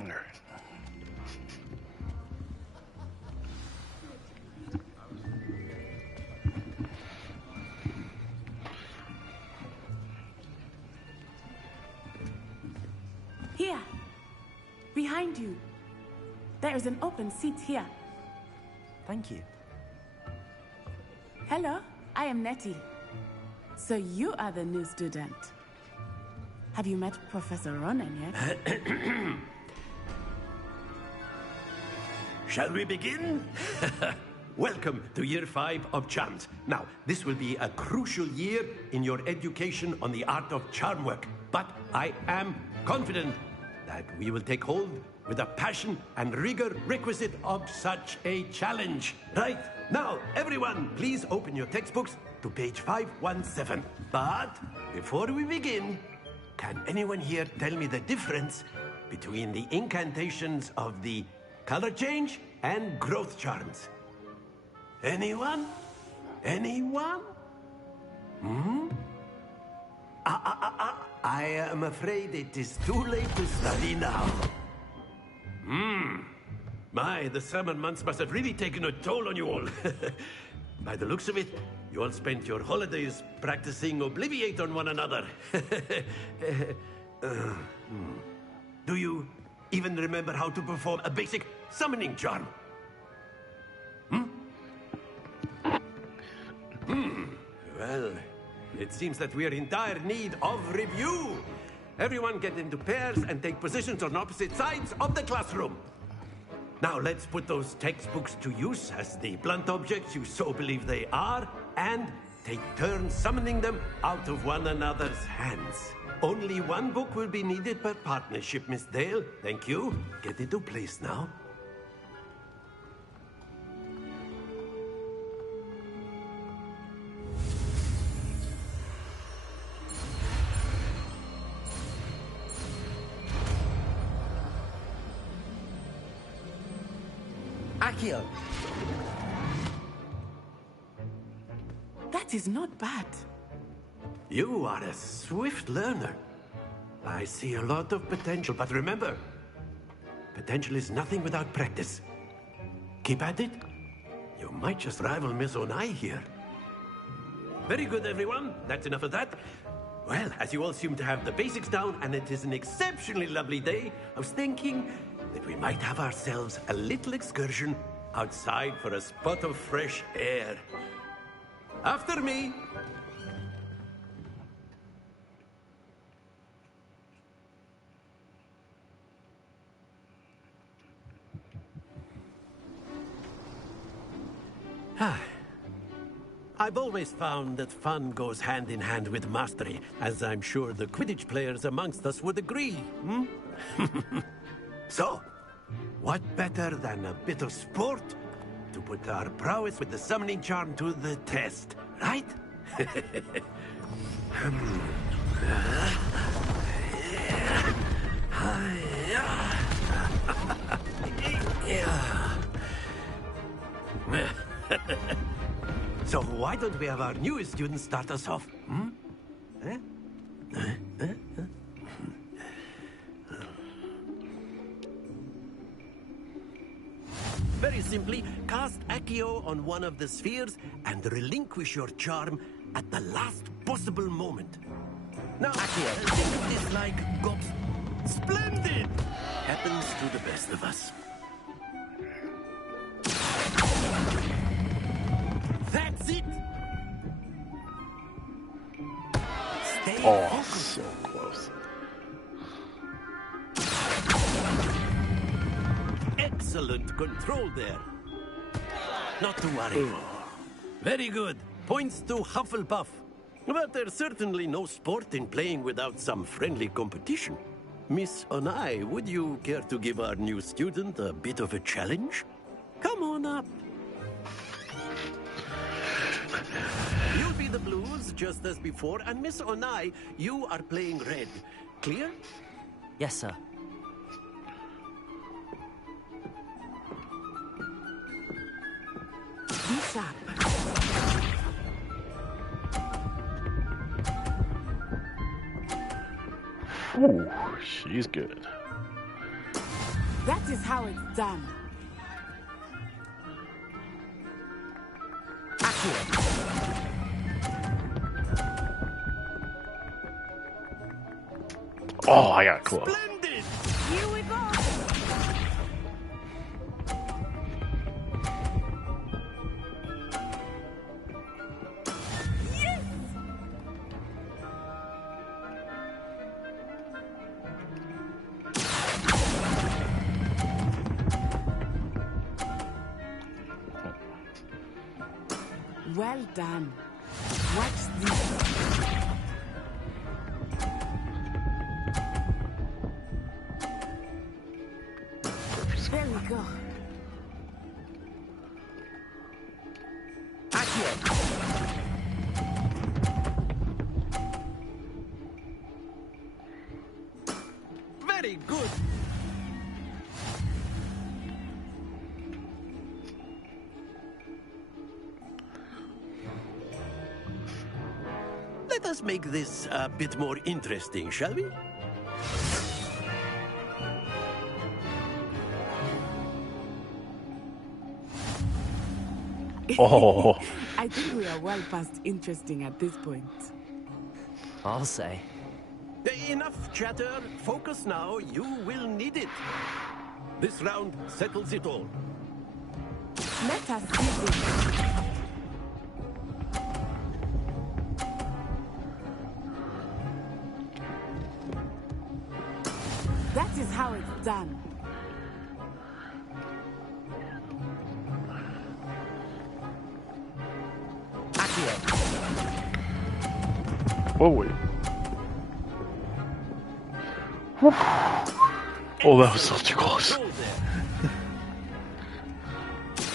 All right. Here. Behind you. There is an open seat here. Thank you. Hello, I am Nettie. So you are the new student. Have you met Professor Ronan yet? Shall we begin? Welcome to Year 5 of Charms. Now, this will be a crucial year in your education on the art of charm work. But I am confident that we will take hold with the passion and rigor requisite of such a challenge. Right, now, everyone, please open your textbooks to page 517. But before we begin, can anyone here tell me the difference between the incantations of the color change and growth charms? Anyone? Anyone? I am afraid it is too late to study now. My, the summer months must have really taken a toll on you all. By the looks of it, you all spent your holidays practicing Obliviate on one another. Do you even remember how to perform a basic summoning charm? Well, it seems that we are in dire need of review. Everyone get into pairs and take positions on opposite sides of the classroom. Now let's put those textbooks to use as the blunt objects you so believe they are, and take turns summoning them out of one another's hands. Only one book will be needed per partnership, Miss Dale. Thank you. Get into place now. Akio! That is not bad. You are a swift learner. I see a lot of potential, but remember, potential is nothing without practice. Keep at it. You might just rival Miss Onai here. Very good, everyone. That's enough of that. Well, as you all seem to have the basics down, and it is an exceptionally lovely day, I was thinking that we might have ourselves a little excursion outside for a spot of fresh air. After me. I've always found that fun goes hand in hand with mastery, as I'm sure the Quidditch players amongst us would agree. So, what better than a bit of sport to put our prowess with the summoning charm to the test, right? So why don't we have our newest student start us off? Very simply, cast Accio on one of the spheres and relinquish your charm at the last possible moment. Now, Accio, think of this like Gob's... Splendid! Happens to the best of us. That's it! Stay focused. So close. Excellent control there. Not to worry. Very good. Points to Hufflepuff. But there's certainly no sport in playing without some friendly competition. Miss Onai, would you care to give our new student a bit of a challenge? Come on up. You'll be the blues, just as before, and Miss Onai, you are playing red. Clear? Yes, sir. Be sharp. Ooh, she's good. That is how it's done. Oh, I got close. Splendid! Here we go. Yes! Well done. Watch this. There we go. Very good! Let us make this a bit more interesting, shall we? Oh, I think we are well past interesting at this point. I'll say. Enough chatter. Focus now. You will need it. This round settles it all. Let us see this. That is how it's done. oh wait. Oh, that was so too close. Go there.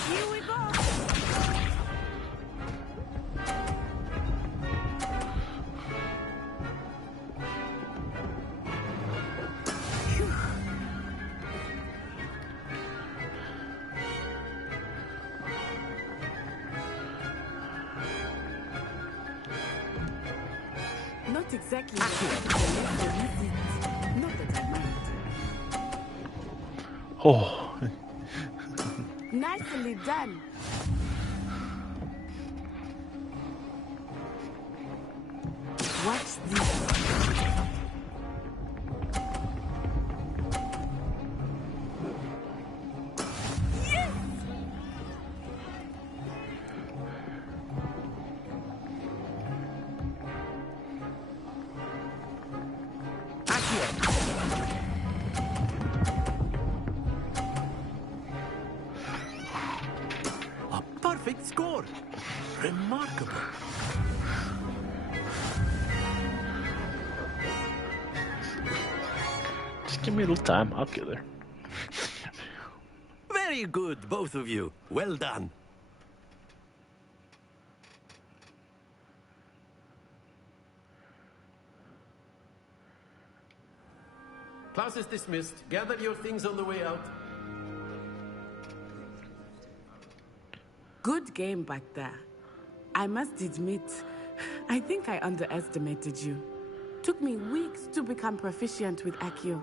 Here we go. Phew. Not exactly. Not that I mind. Oh, Nicely done. Watch this. Yes! A perfect score. Remarkable. just give me a little time. I'll get there. Very good, both of you. Well done. Class is dismissed. Gather your things on the way out. Good game back there. I must admit, I think I underestimated you. Took me weeks to become proficient with Accio.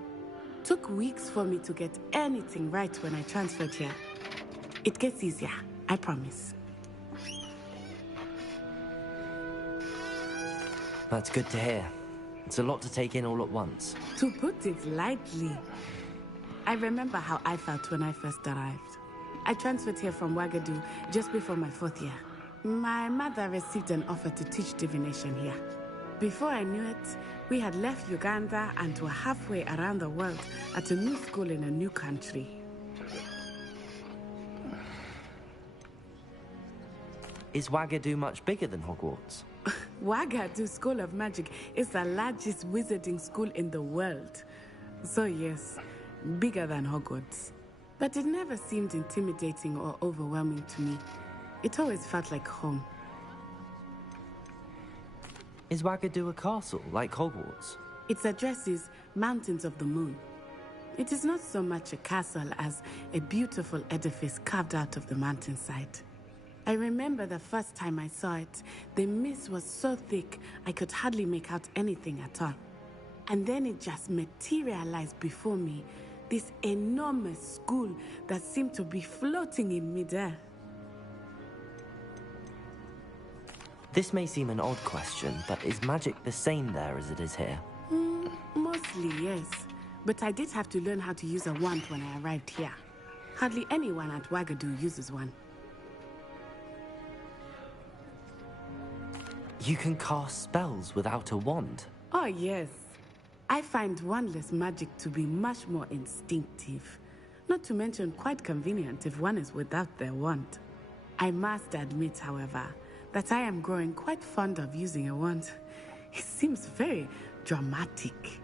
Took weeks for me to get anything right when I transferred here. It gets easier, I promise. That's good to hear. It's a lot to take in all at once. To put it lightly, I remember how I felt when I first arrived. I transferred here from Wagadu just before my 4th year. My mother received an offer to teach divination here. Before I knew it, we had left Uganda and were halfway around the world at a new school in a new country. Is Wagadu much bigger than Hogwarts? Wagadu School of Magic is the largest wizarding school in the world. So yes, bigger than Hogwarts. But it never seemed intimidating or overwhelming to me. It always felt like home. Is Wagadu a castle, like Hogwarts? Its address is Mountains of the Moon. It is not so much a castle as a beautiful edifice carved out of the mountainside. I remember the first time I saw it, the mist was so thick I could hardly make out anything at all. And then it just materialized before me, This enormous school that seemed to be floating in midair. This may seem an odd question, but is magic the same there as it is here? Mostly, yes. But I did have to learn how to use a wand when I arrived here. Hardly anyone at Wagadu uses one. You can cast spells without a wand? Oh, yes. I find wandless magic to be much more instinctive. Not to mention quite convenient if one is without their wand. I must admit, however, that I am growing quite fond of using a wand. It seems very dramatic.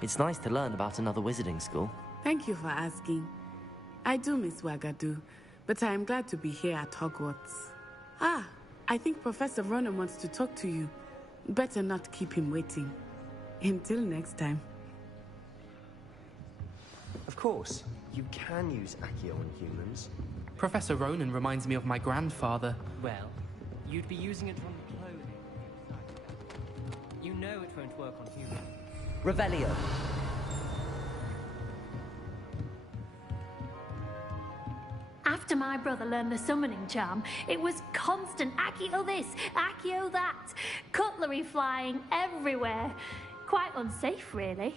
It's nice to learn about another wizarding school. Thank you for asking. I do miss Wagadu, but I am glad to be here at Hogwarts. I think Professor Ronan wants to talk to you. Better not keep him waiting. Until next time. Of course, you can use Accio on humans. Professor Ronan reminds me of my grandfather. Well, you'd be using it on clothing. You know it won't work on humans. Revelio. After my brother learned the summoning charm, it was constant Accio this, Accio that. Cutlery flying everywhere. Quite unsafe, really.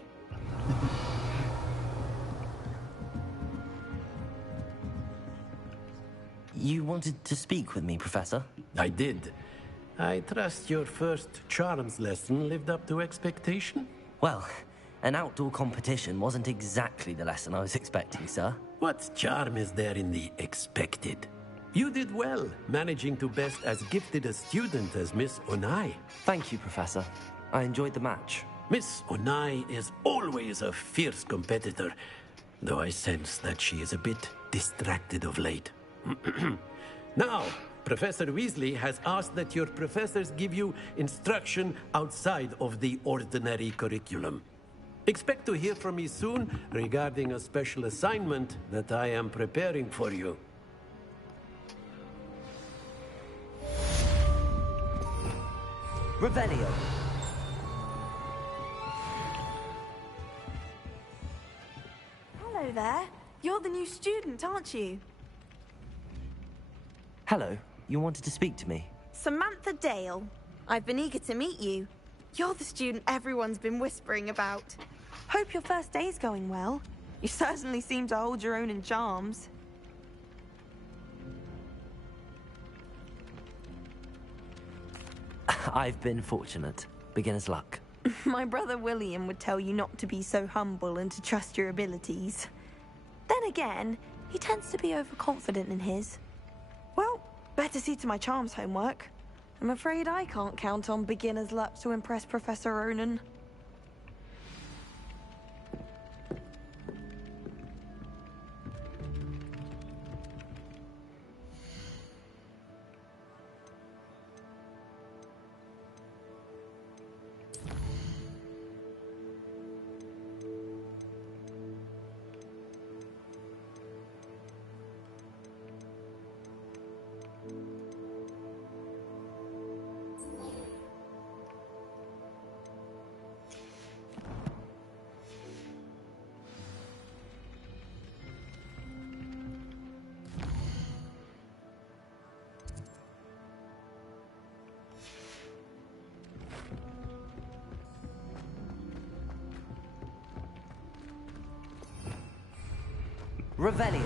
You wanted to speak with me, Professor? I did. I trust your first charms lesson lived up to expectation? Well, an outdoor competition wasn't exactly the lesson I was expecting, sir. What charm is there in the expected? You did well, managing to best as gifted a student as Miss Onai. Thank you, Professor. I enjoyed the match. Miss Onai is always a fierce competitor, though I sense that she is a bit distracted of late. Now, Professor Weasley has asked that your professors give you instruction outside of the ordinary curriculum. Expect to hear from me soon regarding a special assignment that I am preparing for you. Revelio. Hello there. You're the new student, aren't you? Hello. You wanted to speak to me? Samantha Dale. I've been eager to meet you. You're the student everyone's been whispering about. Hope your first day's going well. You certainly seem to hold your own in charms. I've been fortunate. Beginner's luck. My brother William would tell you not to be so humble and to trust your abilities. Then again, he tends to be overconfident in his. Well, better see to my charms homework. I'm afraid I can't count on beginner's luck to impress Professor Ronan. Revelio.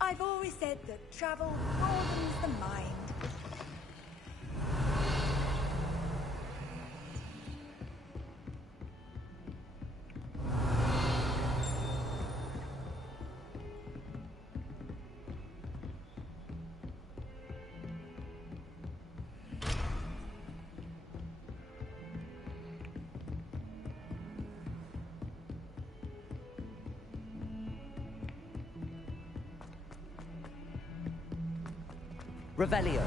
I've always said that travel broadens the mind. Revelio.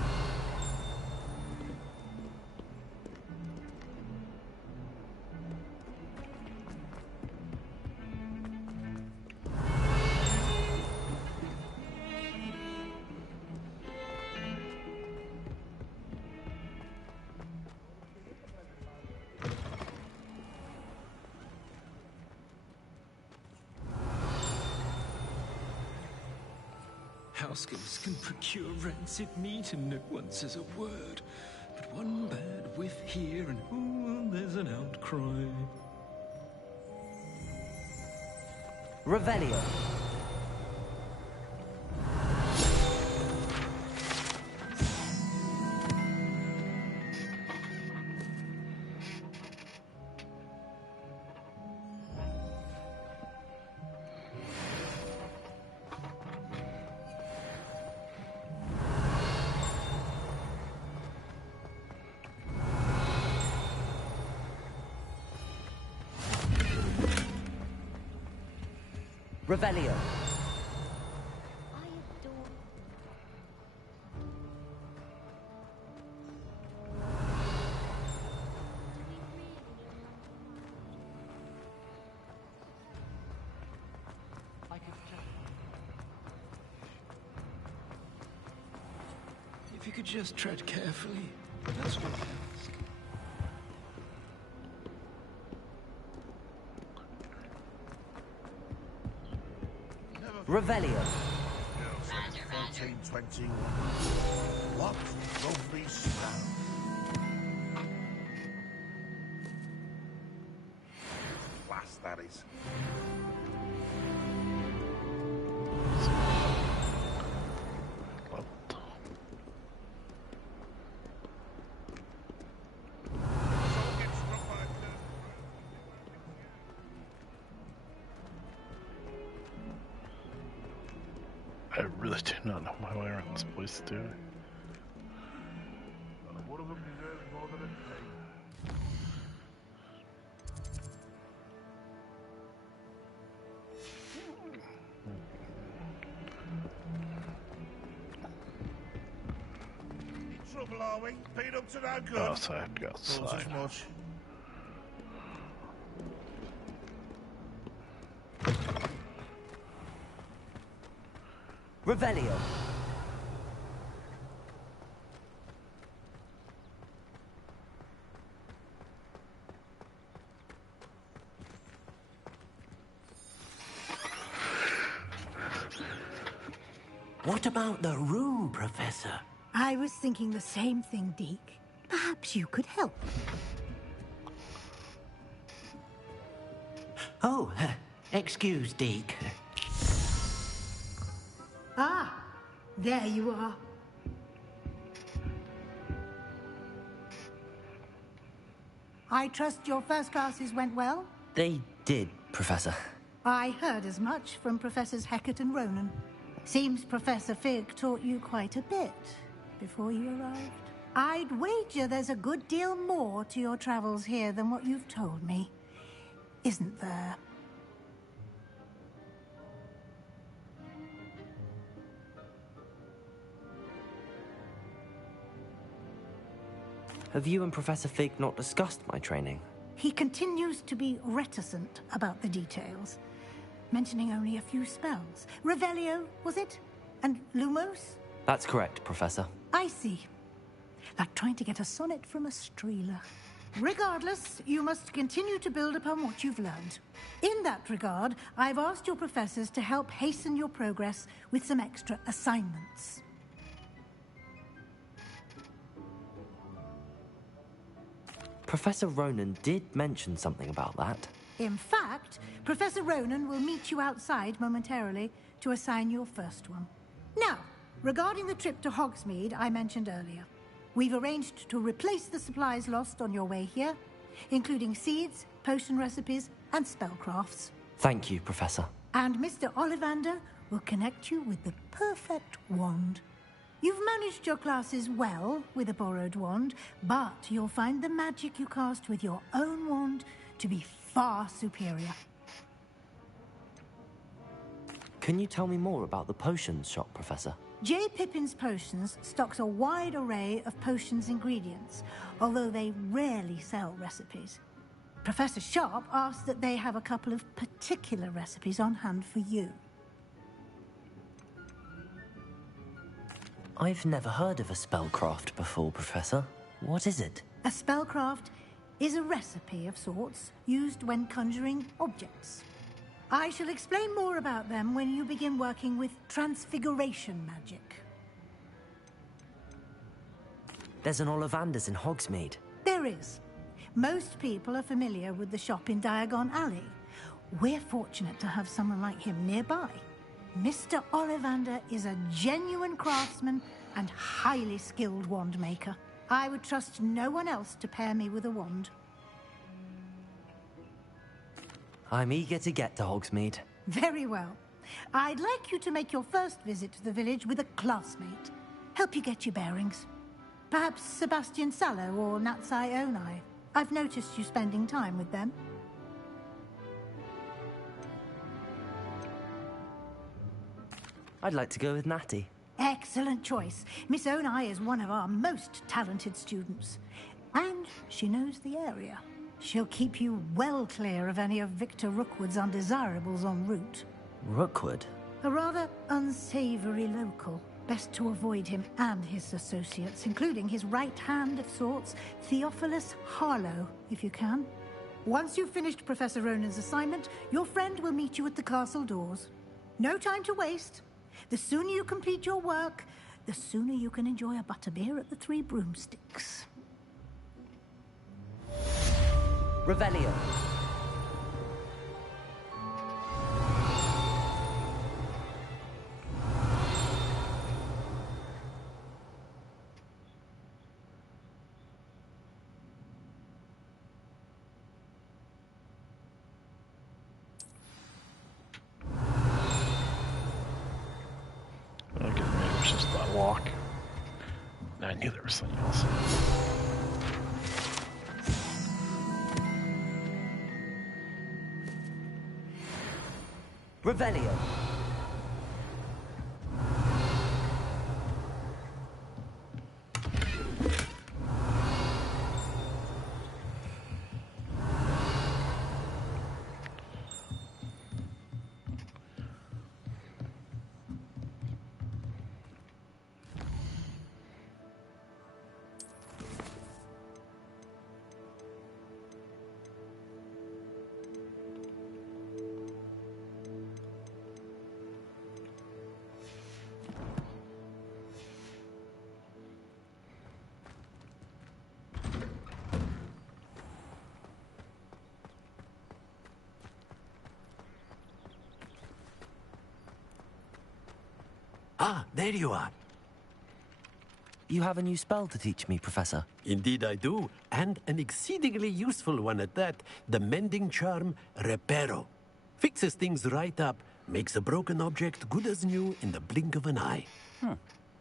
houseguests can procure rancid meat and no one says a word. But one bad whiff here and oh, there's an outcry. Revelio. Revelio. If you could just tread carefully, that's what I ask. Revelio. 1421. What lovely smell. Glass, that is. I really do not know my way around this place, do I? One of them deserves more than a In trouble, are we? Been up to no good. Outside, go outside. Thought as much. Revelio. What about the room, Professor? I was thinking the same thing, Deke. Perhaps you could help. Oh, excuse, Deke. Ah, there you are. I trust your first classes went well? They did, Professor. I heard as much from Professors Hecat and Ronan. Seems Professor Fig taught you quite a bit before you arrived. I'd wager there's a good deal more to your travels here than what you've told me. Isn't there? Have you and Professor Fig not discussed my training? He continues to be reticent about the details, mentioning only a few spells. Revelio, was it? And Lumos? That's correct, Professor. I see. Like trying to get a sonnet from a streeler. Regardless, you must continue to build upon what you've learned. In that regard, I've asked your professors to help hasten your progress with some extra assignments. Professor Ronan did mention something about that. In fact, Professor Ronan will meet you outside momentarily to assign your first one. Now, regarding the trip to Hogsmeade I mentioned earlier, we've arranged to replace the supplies lost on your way here, including seeds, potion recipes, and spellcrafts. Thank you, Professor. And Mr. Ollivander will connect you with the perfect wand. You've managed your classes well with a borrowed wand, but you'll find the magic you cast with your own wand to be far superior. Can you tell me more about the potions shop, Professor? J. Pippin's Potions stocks a wide array of potions ingredients, although they rarely sell recipes. Professor Sharp asked that they have a couple of particular recipes on hand for you. I've never heard of a spellcraft before, Professor. What is it? A spellcraft is a recipe of sorts used when conjuring objects. I shall explain more about them when you begin working with transfiguration magic. There's an Ollivanders in Hogsmeade. There is. Most people are familiar with the shop in Diagon Alley. We're fortunate to have someone like him nearby. Mr. Ollivander is a genuine craftsman and highly skilled wand maker. I would trust no one else to pair me with a wand. I'm eager to get to Hogsmeade. Very well. I'd like you to make your first visit to the village with a classmate. Help you get your bearings. Perhaps Sebastian Sallow or Natsai Onai. I've noticed you spending time with them. I'd like to go with Natty. Excellent choice. Miss Onai is one of our most talented students. And she knows the area. She'll keep you well clear of any of Victor Rookwood's undesirables en route. Rookwood? A rather unsavory local. Best to avoid him and his associates, including his right hand of sorts, Theophilus Harlow, if you can. Once you've finished Professor Ronan's assignment, your friend will meet you at the castle doors. No time to waste. The sooner you complete your work, the sooner you can enjoy a butterbeer at the Three Broomsticks. Revelio. I guess maybe it was just that walk. I knew there was something else. Revelio. Ah, there you are. You have a new spell to teach me, Professor. Indeed I do, and an exceedingly useful one at that. The mending charm, Reparo. Fixes things right up, makes a broken object good as new in the blink of an eye.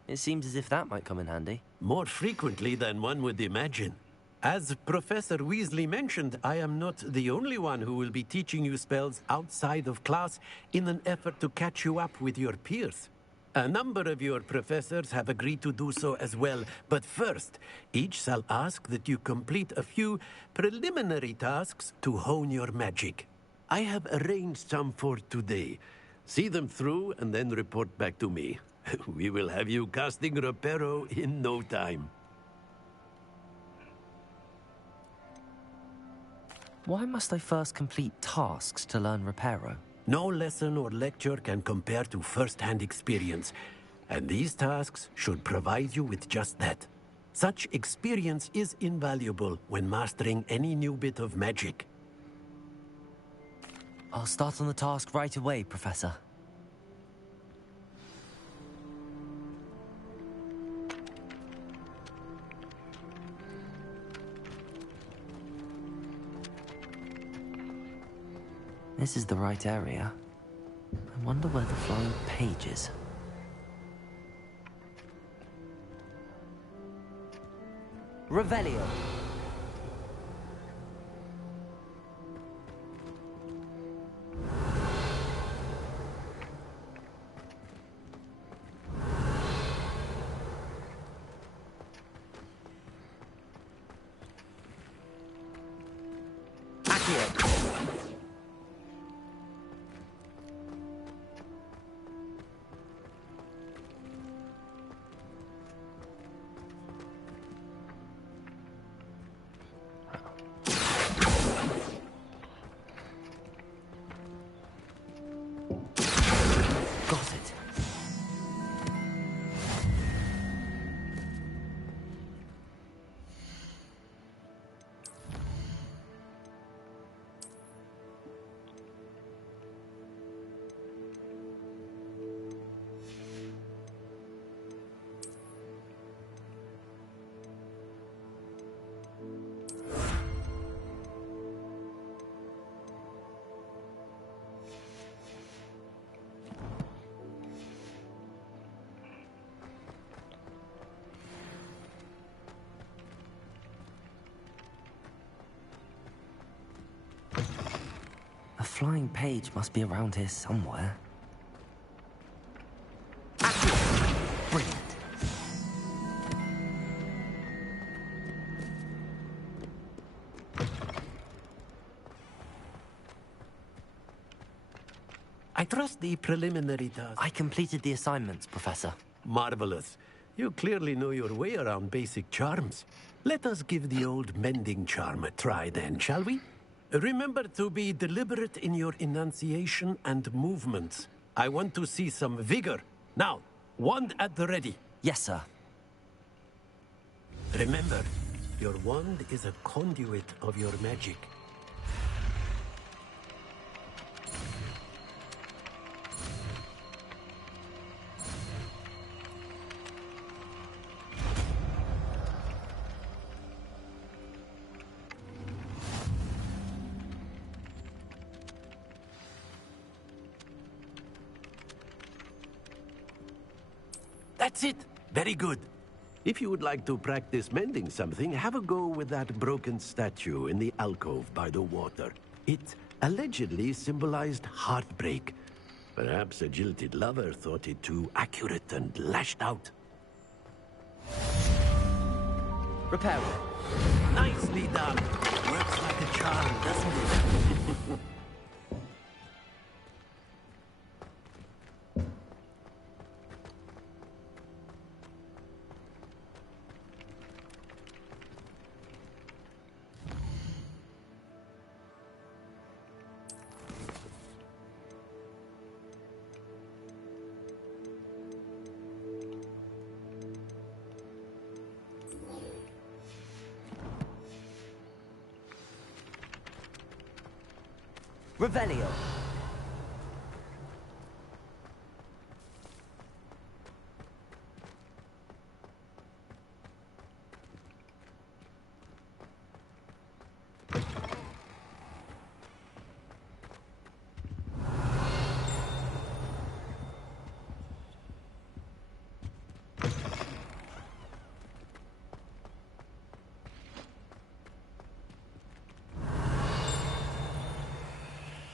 It seems as if that might come in handy. More frequently than one would imagine. As Professor Weasley mentioned, I am not the only one who will be teaching you spells outside of class in an effort to catch you up with your peers. A number of your professors have agreed to do so as well, but first, each shall ask that you complete a few preliminary tasks to hone your magic. I have arranged some for today. See them through and then report back to me. We will have you casting Reparo in no time. Why must I first complete tasks to learn Reparo? No lesson or lecture can compare to first-hand experience, and these tasks should provide you with just that. Such experience is invaluable when mastering any new bit of magic. I'll start on the task right away, Professor. This is the right area. I wonder where the flying page is. Revelio. flying page must be around here somewhere. Brilliant. I trust the preliminary task. I completed the assignments, Professor. Marvelous. You clearly know your way around basic charms. Let us give the old mending charm a try then, shall we? Remember to be deliberate in your enunciation and movements. I want to see some vigor. Now, wand at the ready. Yes, sir. Remember, your wand is a conduit of your magic. That's it. Very good. If you would like to practice mending something, have a go with that broken statue in the alcove by the water. It allegedly symbolized heartbreak. Perhaps a jilted lover thought it too accurate and lashed out. Repair it. Nicely done. Works like a charm, doesn't it? Revelio.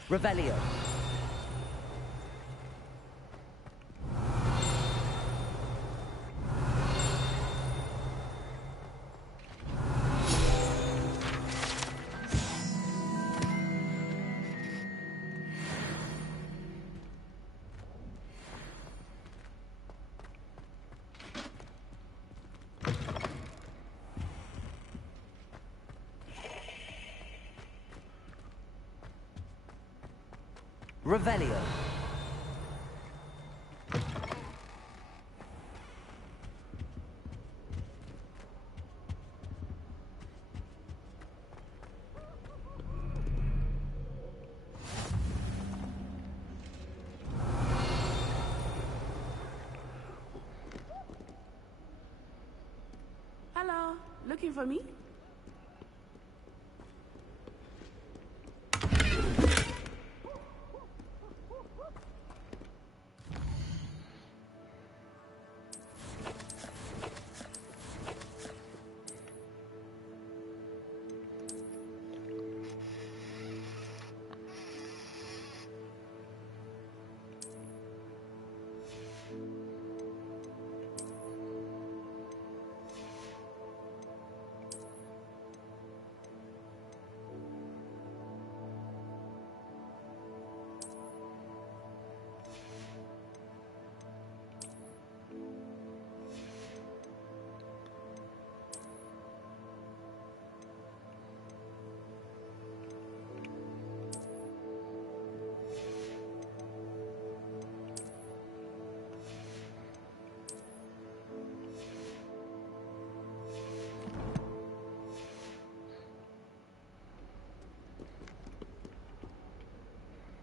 Revelio. Revelio. Hello, looking for me?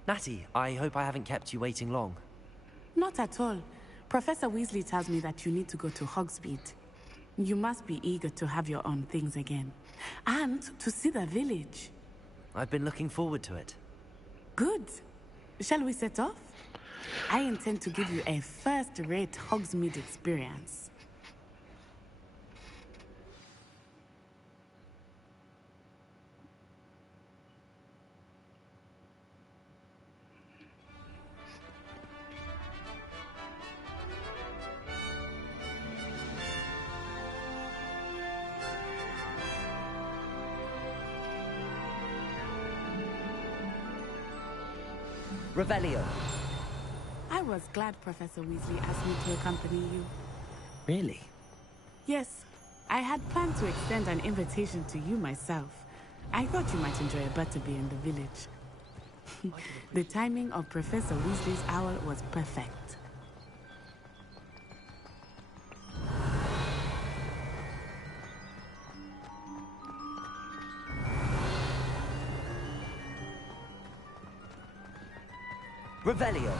Natty, I hope I haven't kept you waiting long. Not at all. Professor Weasley tells me that you need to go to Hogsmeade. You must be eager to have your own things again. And to see the village. I've been looking forward to it. Good. Shall we set off? I intend to give you a first-rate Hogsmeade experience. Revelio. I was glad Professor Weasley asked me to accompany you. Really? Yes, I had planned to extend an invitation to you myself. I thought you might enjoy a butterbeer in the village. The timing of Professor Weasley's owl was perfect. Revelio.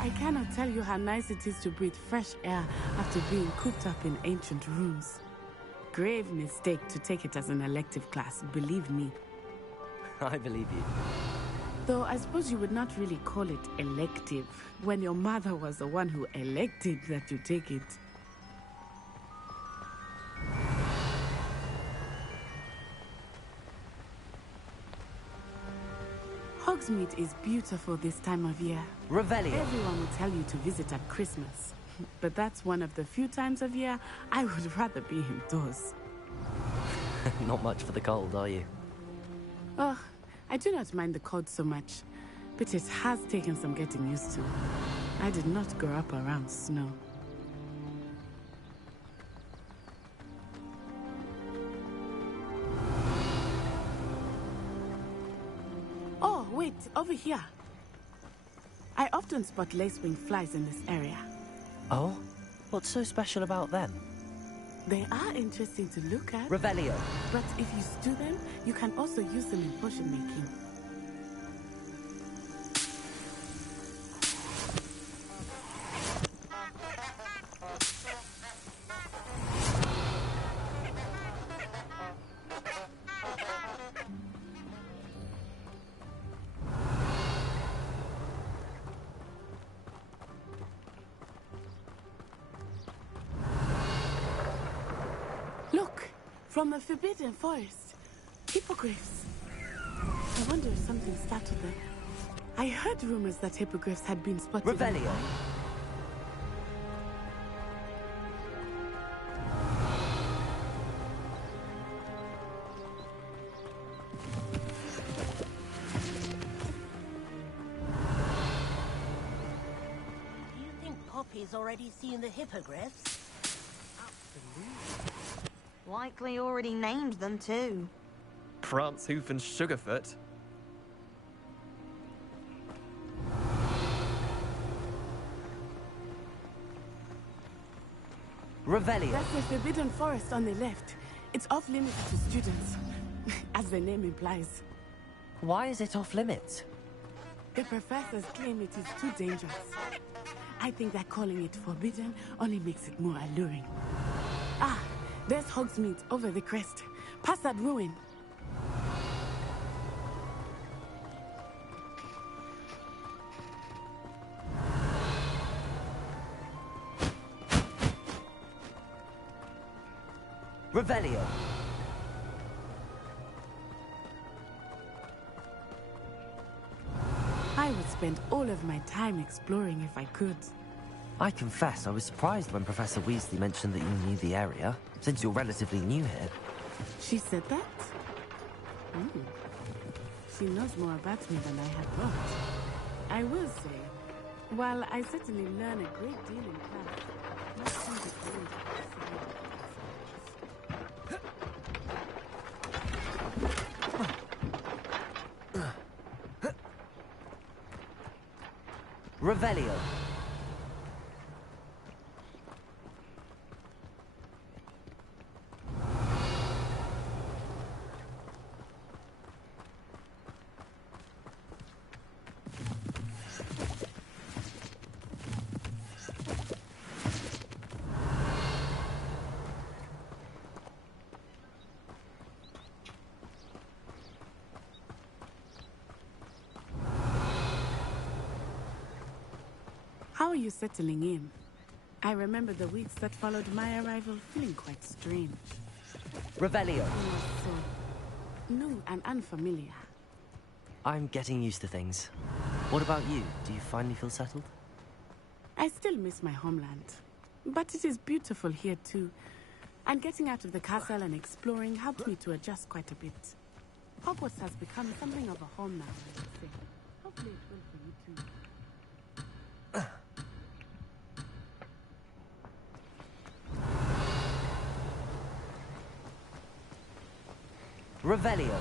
I cannot tell you how nice it is to breathe fresh air after being cooped up in ancient rooms. Grave mistake to take it as an elective class, believe me. I believe you. Though I suppose you would not really call it elective when your mother was the one who elected that you take it. Hogsmeade is beautiful this time of year. Revelio. Everyone will tell you to visit at Christmas. But that's one of the few times of year I would rather be indoors. Not much for the cold, are you? Oh, I do not mind the cold so much, but it has taken some getting used to. I did not grow up around snow. Oh, wait, over here. I often spot lacewing flies in this area. Oh? What's so special about them? They are interesting to look at. Revelio. But if you stew them, you can also use them in potion making. Look, from the Forbidden Forest. Hippogriffs. I wonder if something startled them. I heard rumors that hippogriffs had been spotted. Revelio. Do you think Poppy's already seen the hippogriffs? Likely already named them too. Prance, Hoof, and Sugarfoot. Revelio. That's the Forbidden Forest on the left. It's off limits to students, as the name implies. Why is it off limits? The professors claim it is too dangerous. I think that calling it forbidden only makes it more alluring. Ah, there's Hogsmeade over the crest. Past that ruin. Revelio. I would spend all of my time exploring if I could. I confess, I was surprised when Professor Weasley mentioned that you knew the area, since you're relatively new here. She said that? She knows more about me than I had thought. I will say, while I certainly learn a great deal in class, nothing is going to Revelio. How are you settling in? I remember the weeks that followed my arrival feeling quite strange. Revelio. So new and unfamiliar. I'm getting used to things. What about you? Do you finally feel settled? I still miss my homeland. But it is beautiful here too. And getting out of the castle and exploring helped me to adjust quite a bit. Hogwarts has become something of a home now, I would say. Hopefully it will for you too. Revelio.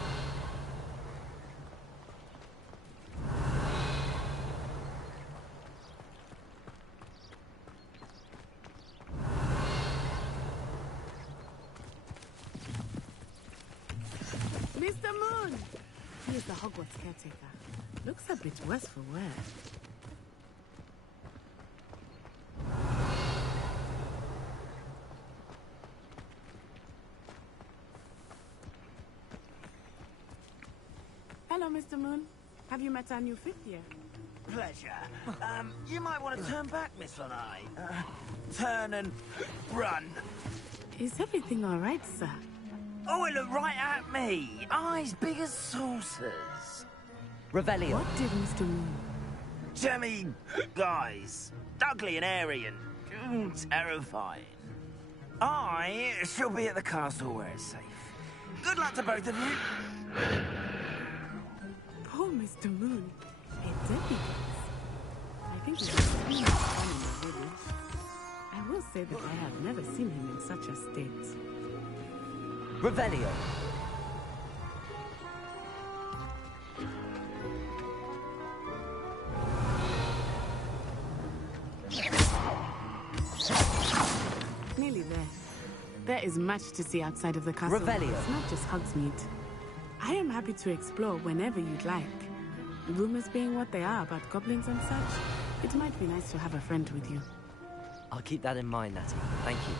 Mr. Moon! He is the Hogwarts caretaker. Looks a bit worse for wear. Hello, Mr. Moon. Have you met our new fifth year? Pleasure. You might want to turn back, Miss Lanai. Turn and run. Is everything all right, sir? Oh, it looked right at me. Eyes big as saucers. Revelio. What did Mr. Moon? Jemmy, guys. Ugly and airy and terrifying. I shall be at the castle where it's safe. Good luck to both of you. Poor Mr. Moon. A deputy. I think he's extremely fun in the village. I will say that I have never seen him in such a state. Revelio. Nearly there. There is much to see outside of the castle. Revelio. It's not just Hogsmeade. I am happy to explore whenever you'd like. Rumors being what they are about goblins and such, it might be nice to have a friend with you. I'll keep that in mind, Natty. Thank you.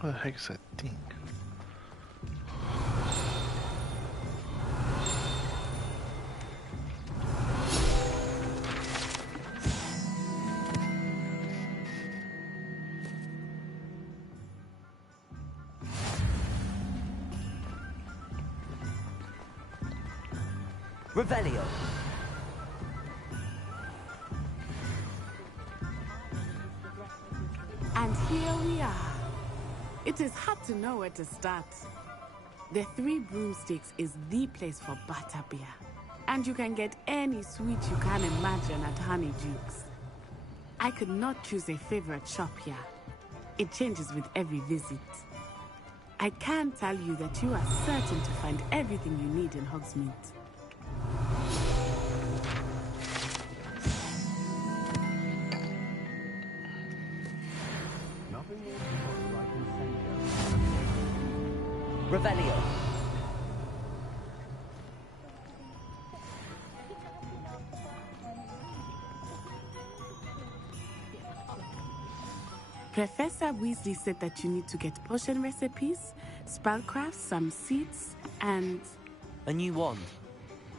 What the heck is that thing? Revelio. And here we are. It is hard to know where to start. The Three Broomsticks is the place for butterbeer. And you can get any sweet you can imagine at Honeydukes. I could not choose a favorite shop here. It changes with every visit. I can tell you that you are certain to find everything you need in Hogsmeade. Revelio. Professor Weasley said that you need to get potion recipes, spellcrafts, some seeds, and... A new wand.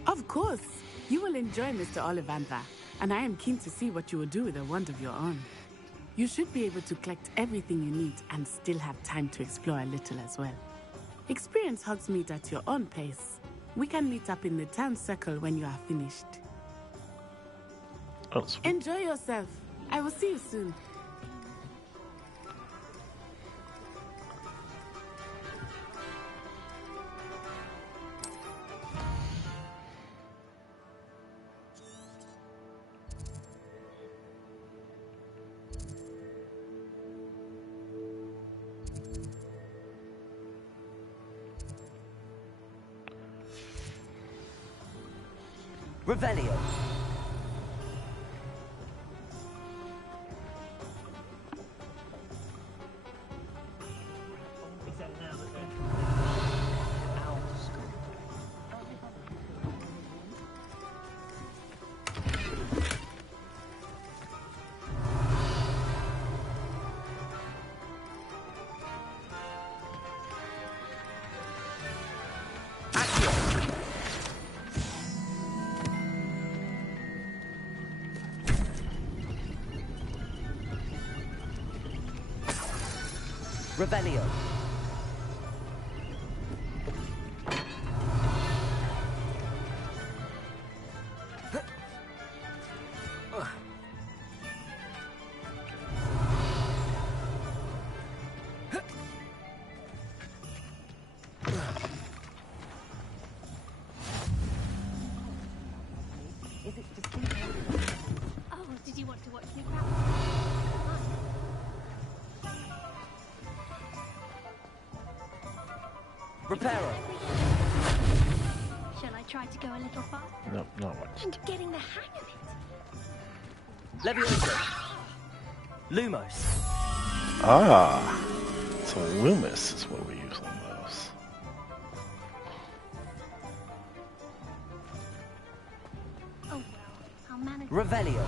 Of course! You will enjoy Mr. Ollivander, and I am keen to see what you will do with a wand of your own. You should be able to collect everything you need and still have time to explore a little as well. Experience Hogsmeade at your own pace. We can meet up in the town circle when you are finished. Oh, sweet. Enjoy yourself. I will see you soon. Revelio. Revelio. Reparo. Shall I try to go a little far? Nope, not what. I'm getting the hang of it. Levioso. Lumos. Ah, so Loomis is what we use on those. Oh well, I'll manage. Revelio.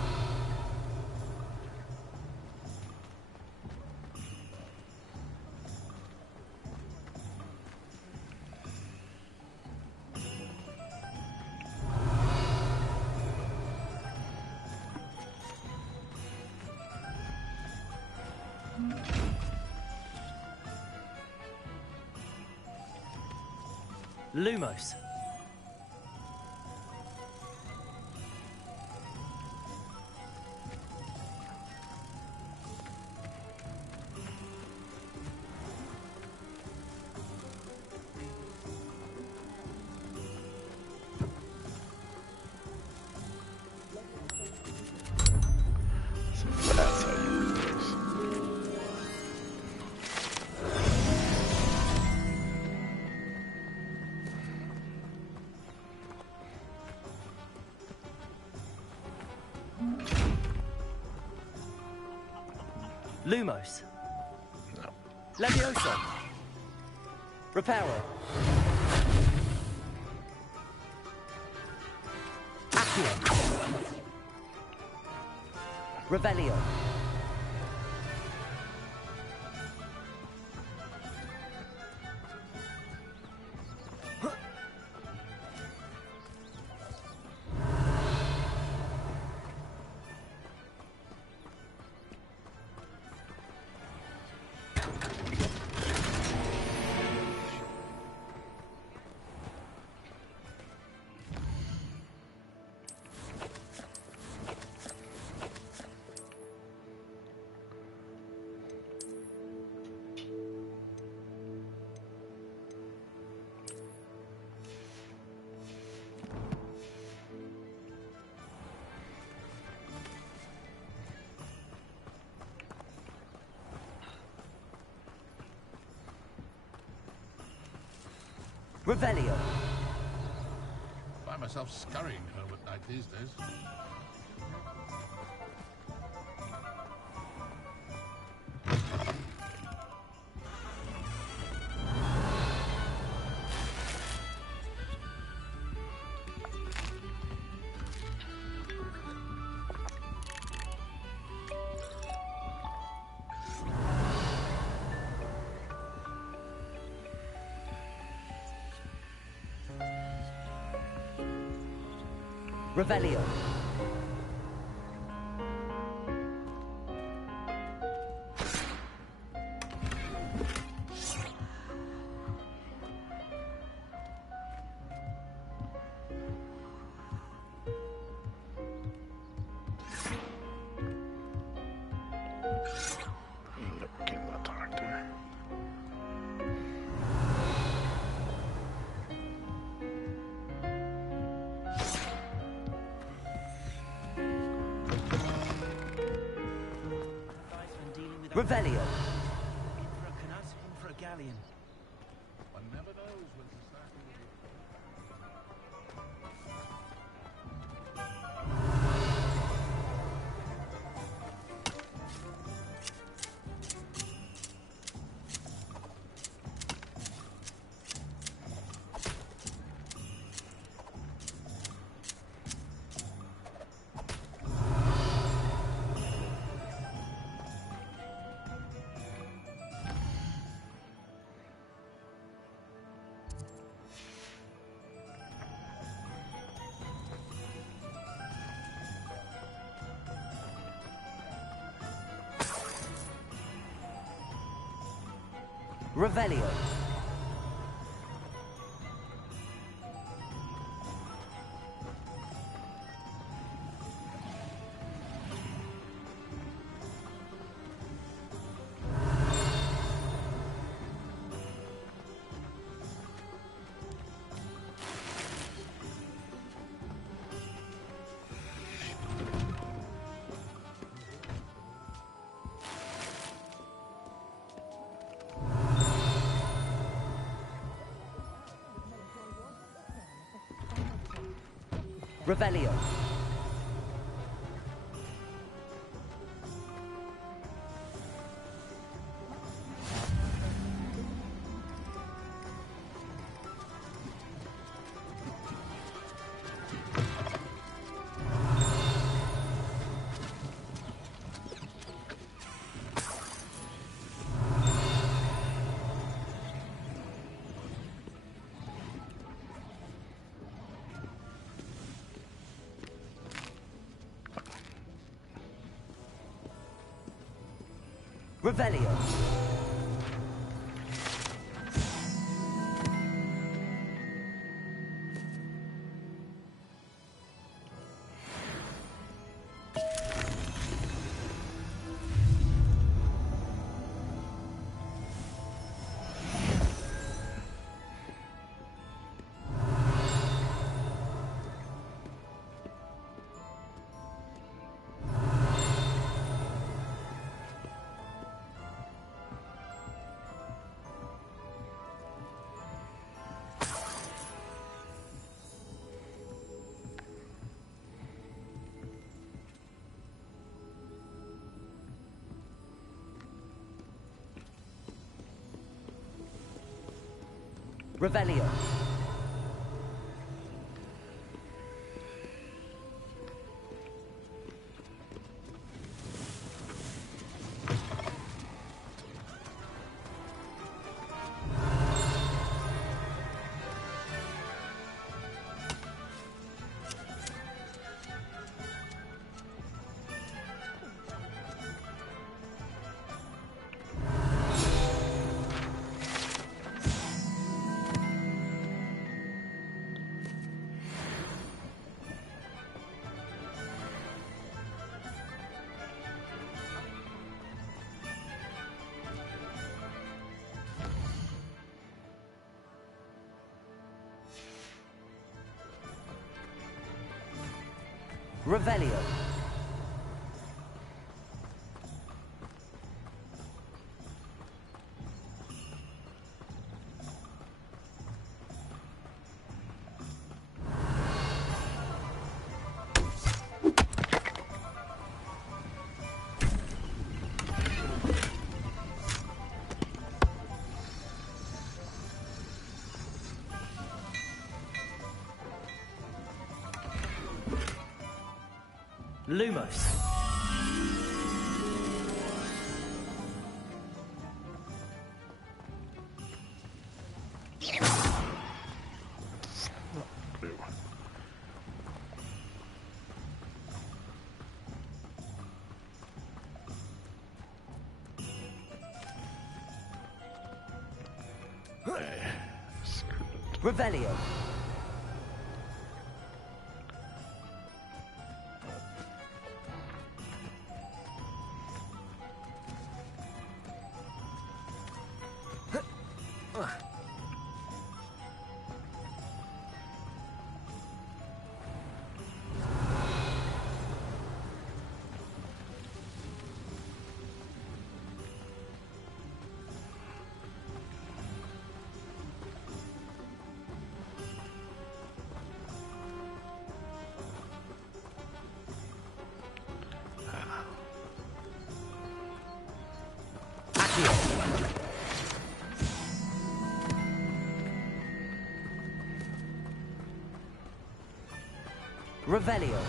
Lumos. So that's how you do those. Lumos. No. Levioso. Reparo. Accio. Revelio. Revelio. Find myself scurrying home at night these days. Revelio. Cannot talk to her. Revelio. In for a canut, in for a galleon. One never knows when to start. Revelio. Revelio. Revelio. Revelio. Revelio. Lumos. Revelio. Revelio.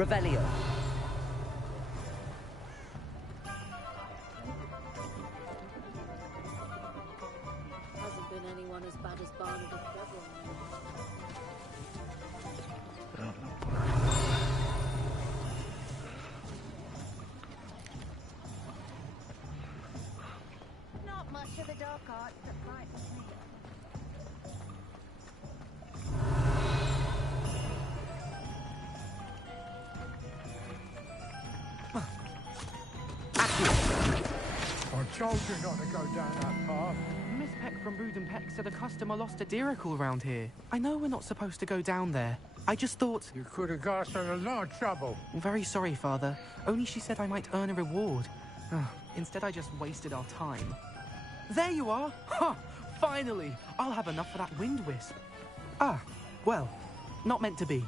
Revelio. Hasn't been anyone as bad as Barnaby Bevel. Not much of the dark arts that frightens me. I told you not to go down that path. Miss Peck from Brood and Peck said a customer lost a deeracle round here. I know we're not supposed to go down there. I just thought... You could have got us in a lot of trouble. Very sorry, Father. Only she said I might earn a reward. Instead, I just wasted our time. There you are! Ha! Finally! I'll have enough for that wind wisp. Ah, well, not meant to be.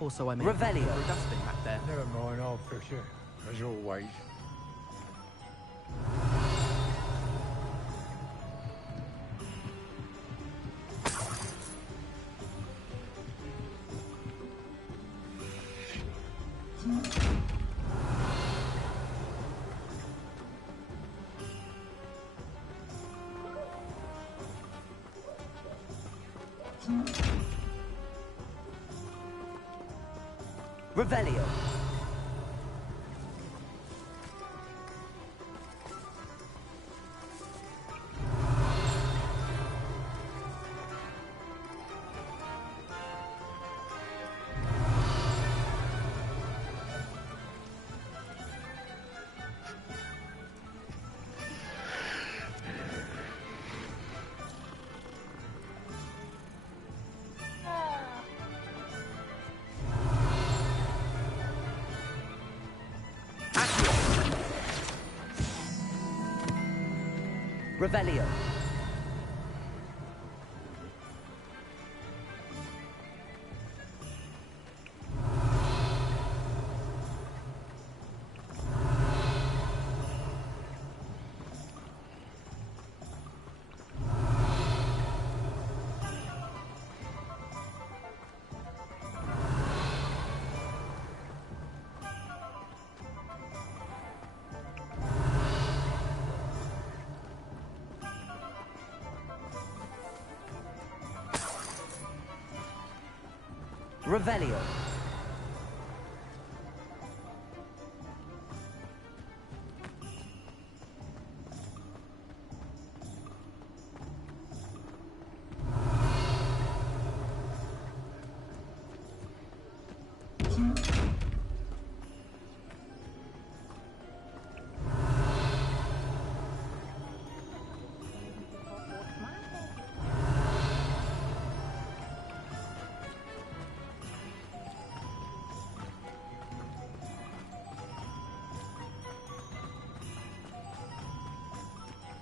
Also, I made a dustbin back there. Never mind, I'll fix it. As always. Revelio. Revelio. Revelio.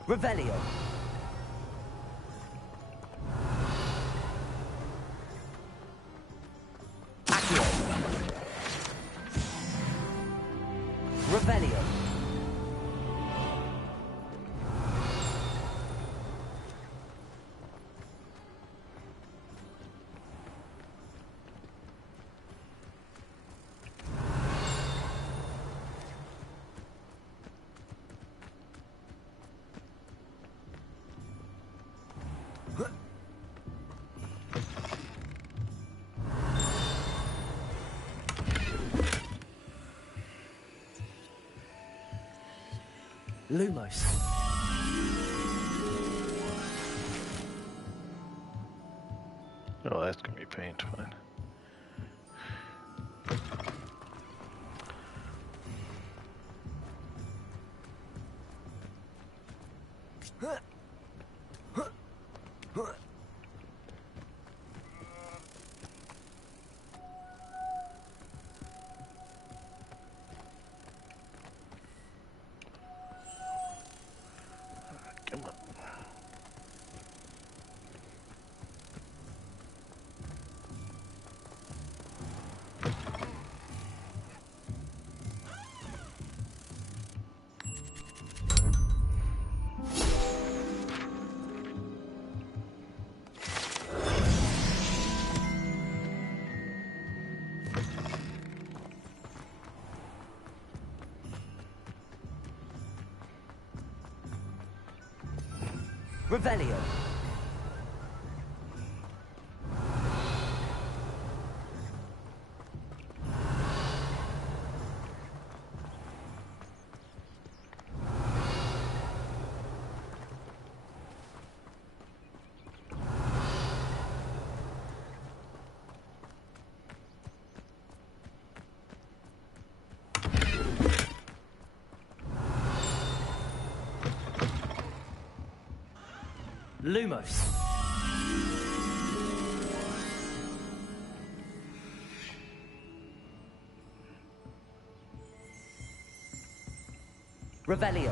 Revelio. Accio. Revelio. Lumos. Oh, that's gonna be paint, fine. Come on. Revelio. Lumos. Revelio.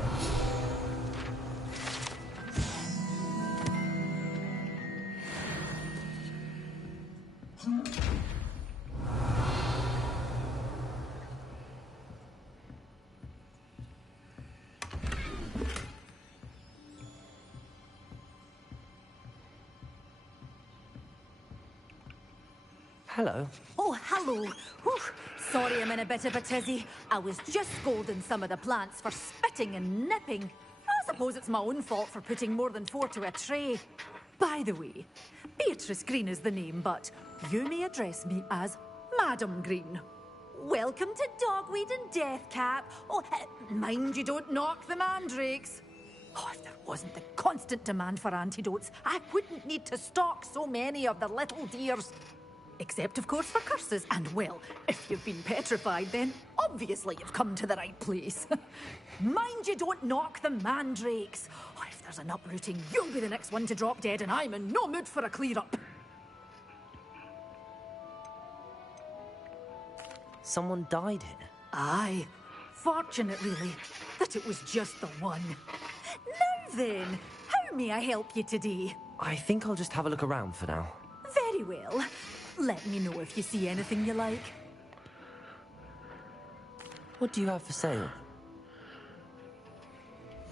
Hello. Oh, hello. Whew. Sorry I'm in a bit of a tizzy. I was just scolding some of the plants for spitting and nipping. I suppose it's my own fault for putting more than 4 to a tray. By the way, Beatrice Green is the name, but you may address me as Madam Green. Welcome to Dogweed and Deathcap. Oh, mind you don't knock the mandrakes. Oh, if there wasn't the constant demand for antidotes, I wouldn't need to stock so many of the little dears. Except, of course, for curses. And, well, if you've been petrified, then obviously you've come to the right place. Mind you don't knock the mandrakes. Oh, if there's an uprooting, you'll be the next one to drop dead, and I'm in no mood for a clear-up. Someone died here? Aye. Fortunate, really, that it was just the one. Now then, how may I help you today? I think I'll just have a look around for now. Very well. Let me know if you see anything you like. What do you have for sale?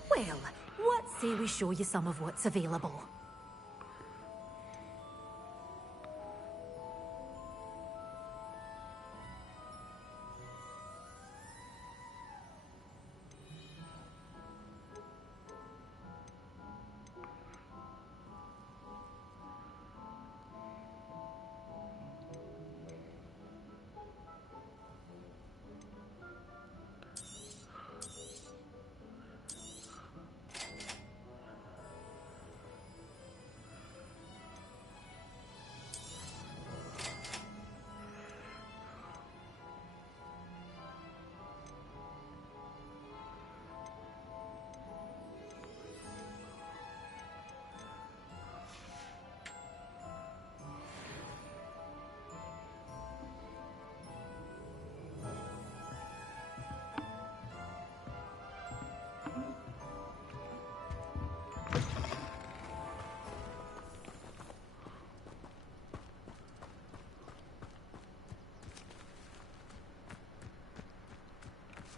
Well, what say we show you some of what's available?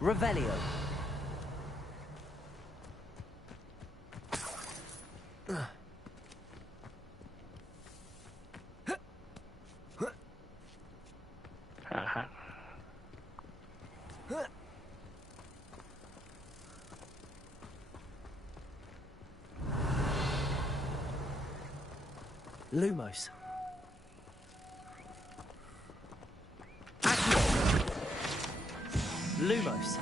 Revelio. Lumos. Lumos.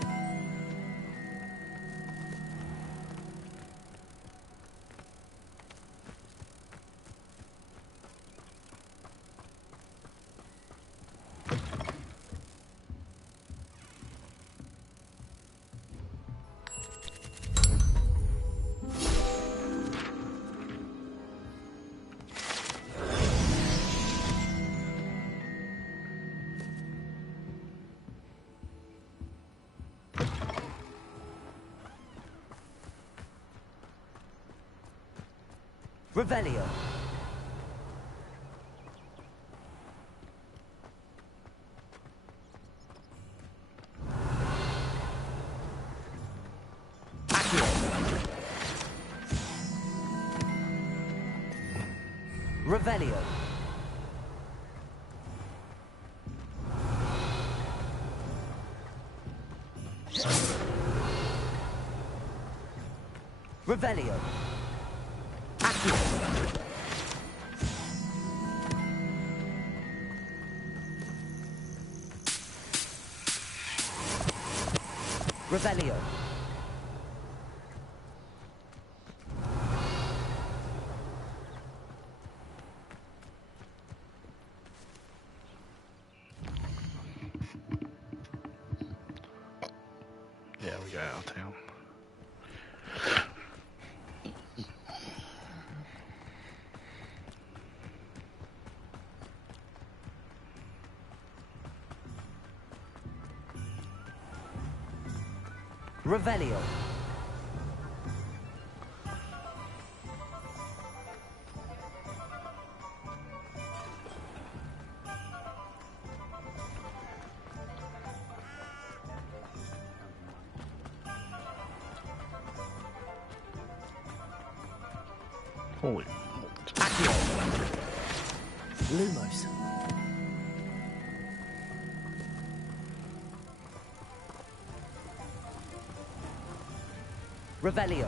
Revelio. Revelio. Revelio. Revelio. Yeah, we got out of town. Revelio. Holy Lumos. Revelio.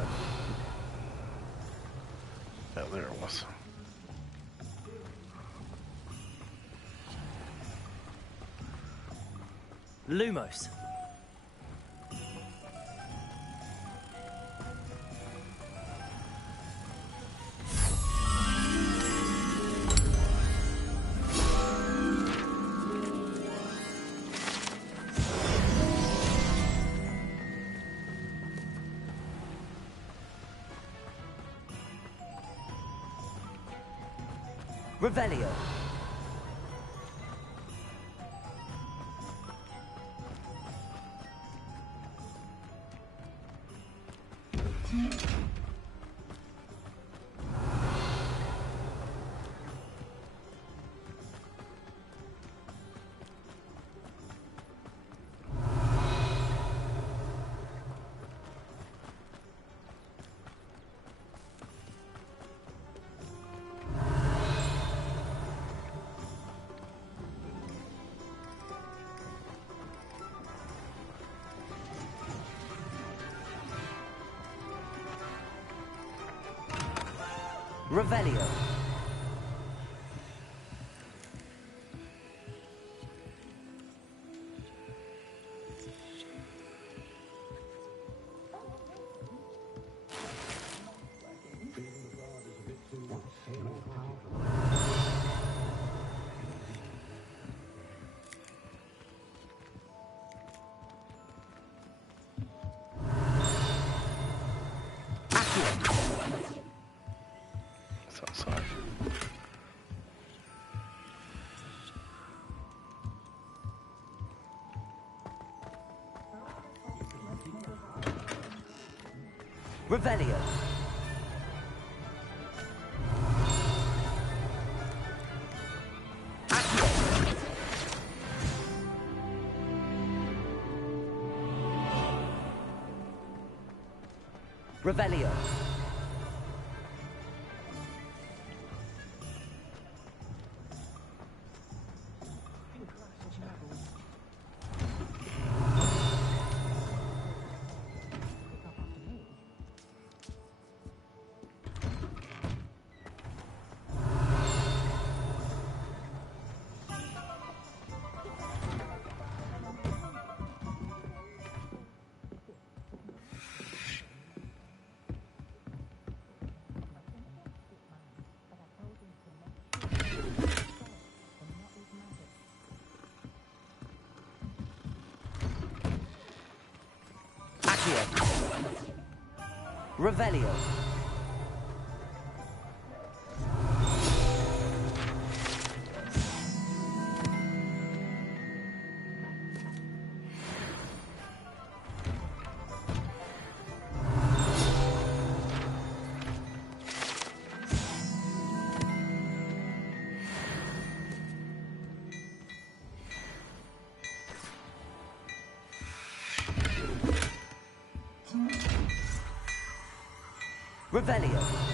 Yeah, there it was. Lumos. Revelio. Revelio. It's outside. Revelio. Revelio. Revelio. Revelio.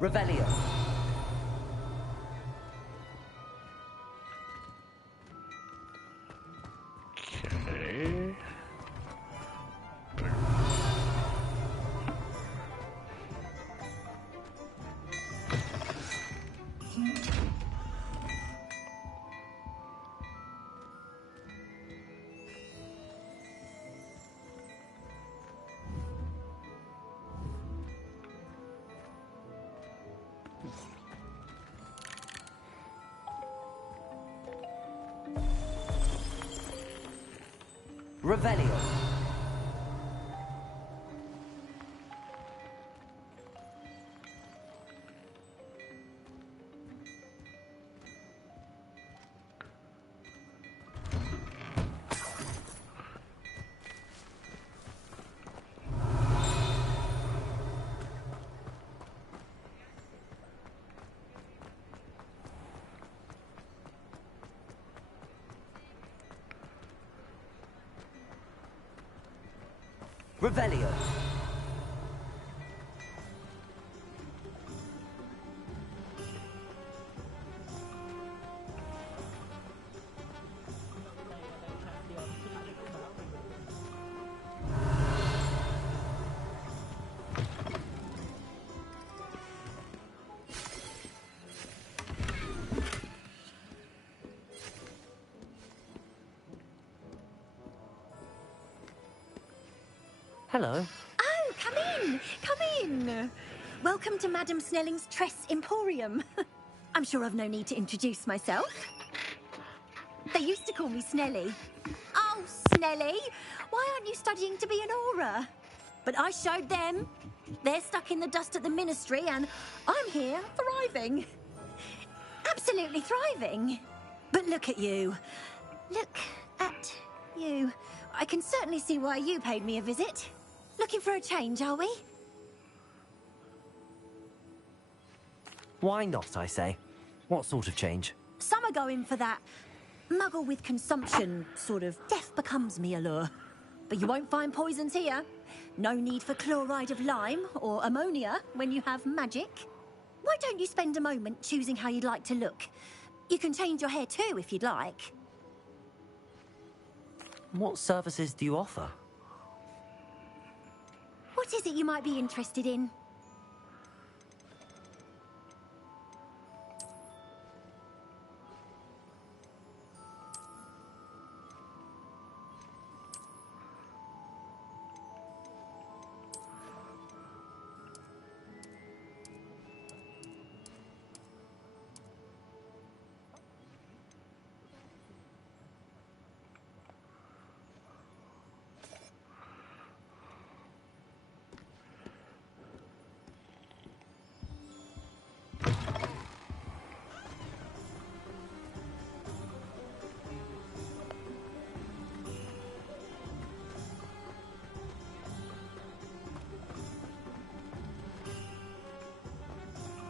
Revelio. Okay. Revelio. Revelio. Hello. Oh, come in! Come in! Welcome to Madame Snelling's Tress Emporium. I'm sure I've no need to introduce myself. They used to call me Snelly. Oh, Snelly! Why aren't you studying to be an aura? But I showed them. They're stuck in the dust at the Ministry, and I'm here, thriving. Absolutely thriving. But look at you. Look at you. I can certainly see why you paid me a visit. Looking for a change, are we? Why not, I say? What sort of change? Some are going for that muggle with consumption, sort of death becomes me allure. But you won't find poisons here. No need for chloride of lime or ammonia when you have magic. Why don't you spend a moment choosing how you'd like to look? You can change your hair too if you'd like. What services do you offer? What is it you might be interested in?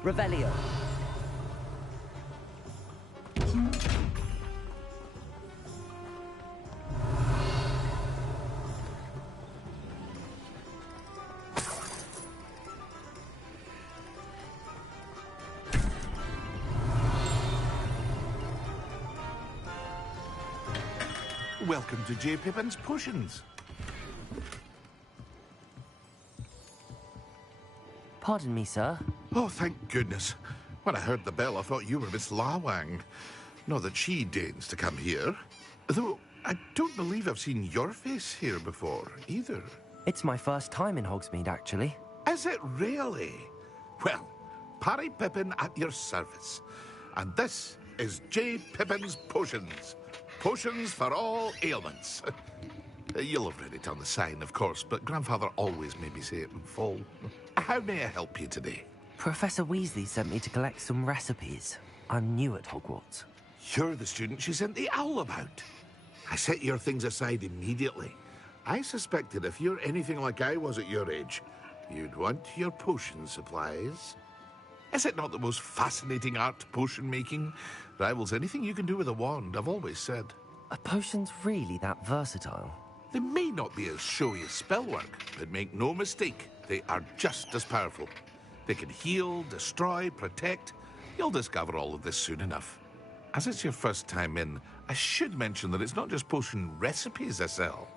Revelio. Welcome to J. Pippin's Potions. Pardon me, sir. Oh, thank goodness. When I heard the bell, I thought you were Miss Lawang. Not that she deigns to come here. Though, I don't believe I've seen your face here before, either. It's my first time in Hogsmeade, actually. Is it really? Well, Parry Pippin at your service. And this is J. Pippin's Potions. Potions for all ailments. You'll have read it on the sign, of course, but Grandfather always made me say it in full. How may I help you today? Professor Weasley sent me to collect some recipes. I'm new at Hogwarts. You're the student she sent the owl about. I set your things aside immediately. I suspected if you're anything like I was at your age, you'd want your potion supplies. Is it not the most fascinating art, potion making? Rivals anything you can do with a wand, I've always said. Are potions really that versatile? They may not be as showy as spellwork, but make no mistake, they are just as powerful. They can heal, destroy, protect. You'll discover all of this soon enough. As it's your first time in, I should mention that it's not just potion recipes I sell.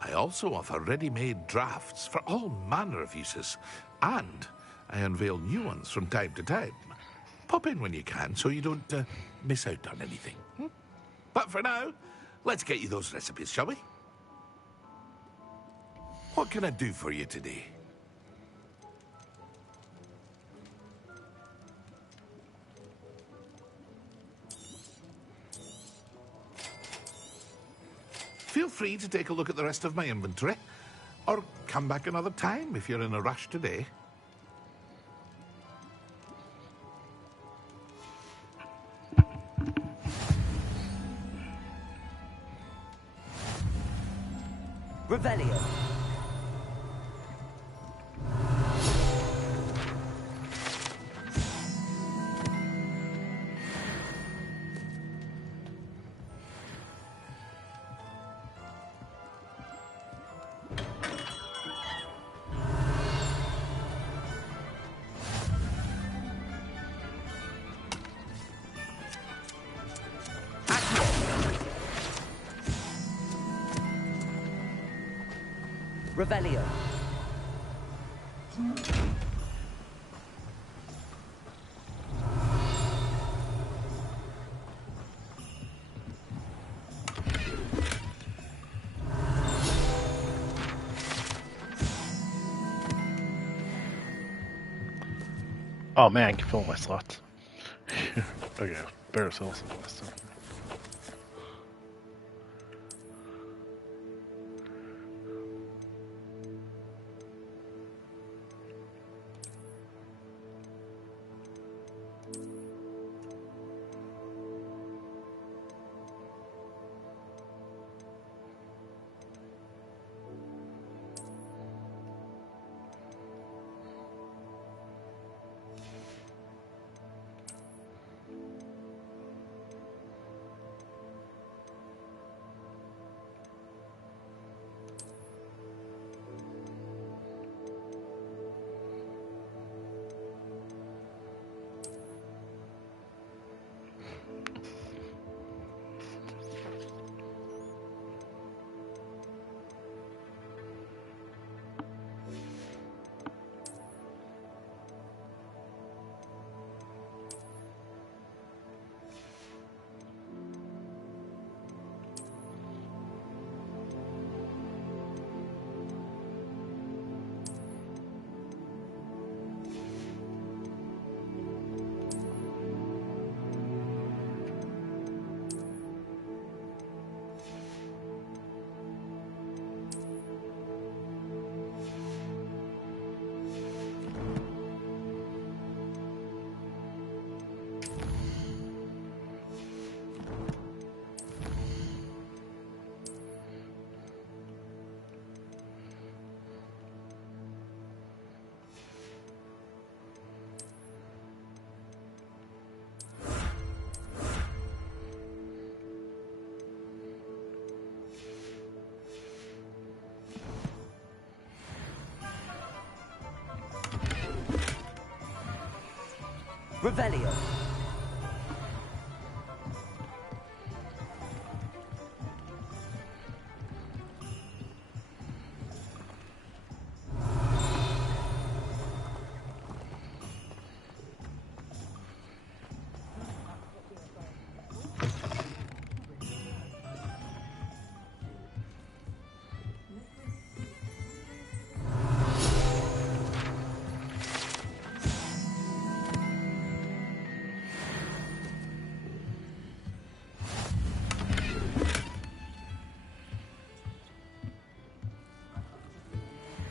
I also offer ready-made drafts for all manner of uses, and I unveil new ones from time to time. Pop in when you can so you don't miss out on anything. But for now, let's get you those recipes, shall we? What can I do for you today? Feel free to take a look at the rest of my inventory, or come back another time if you're in a rush today. Revelio. Revelio. Oh man, I can fill my slots. Okay, better sell some last time. Revelio.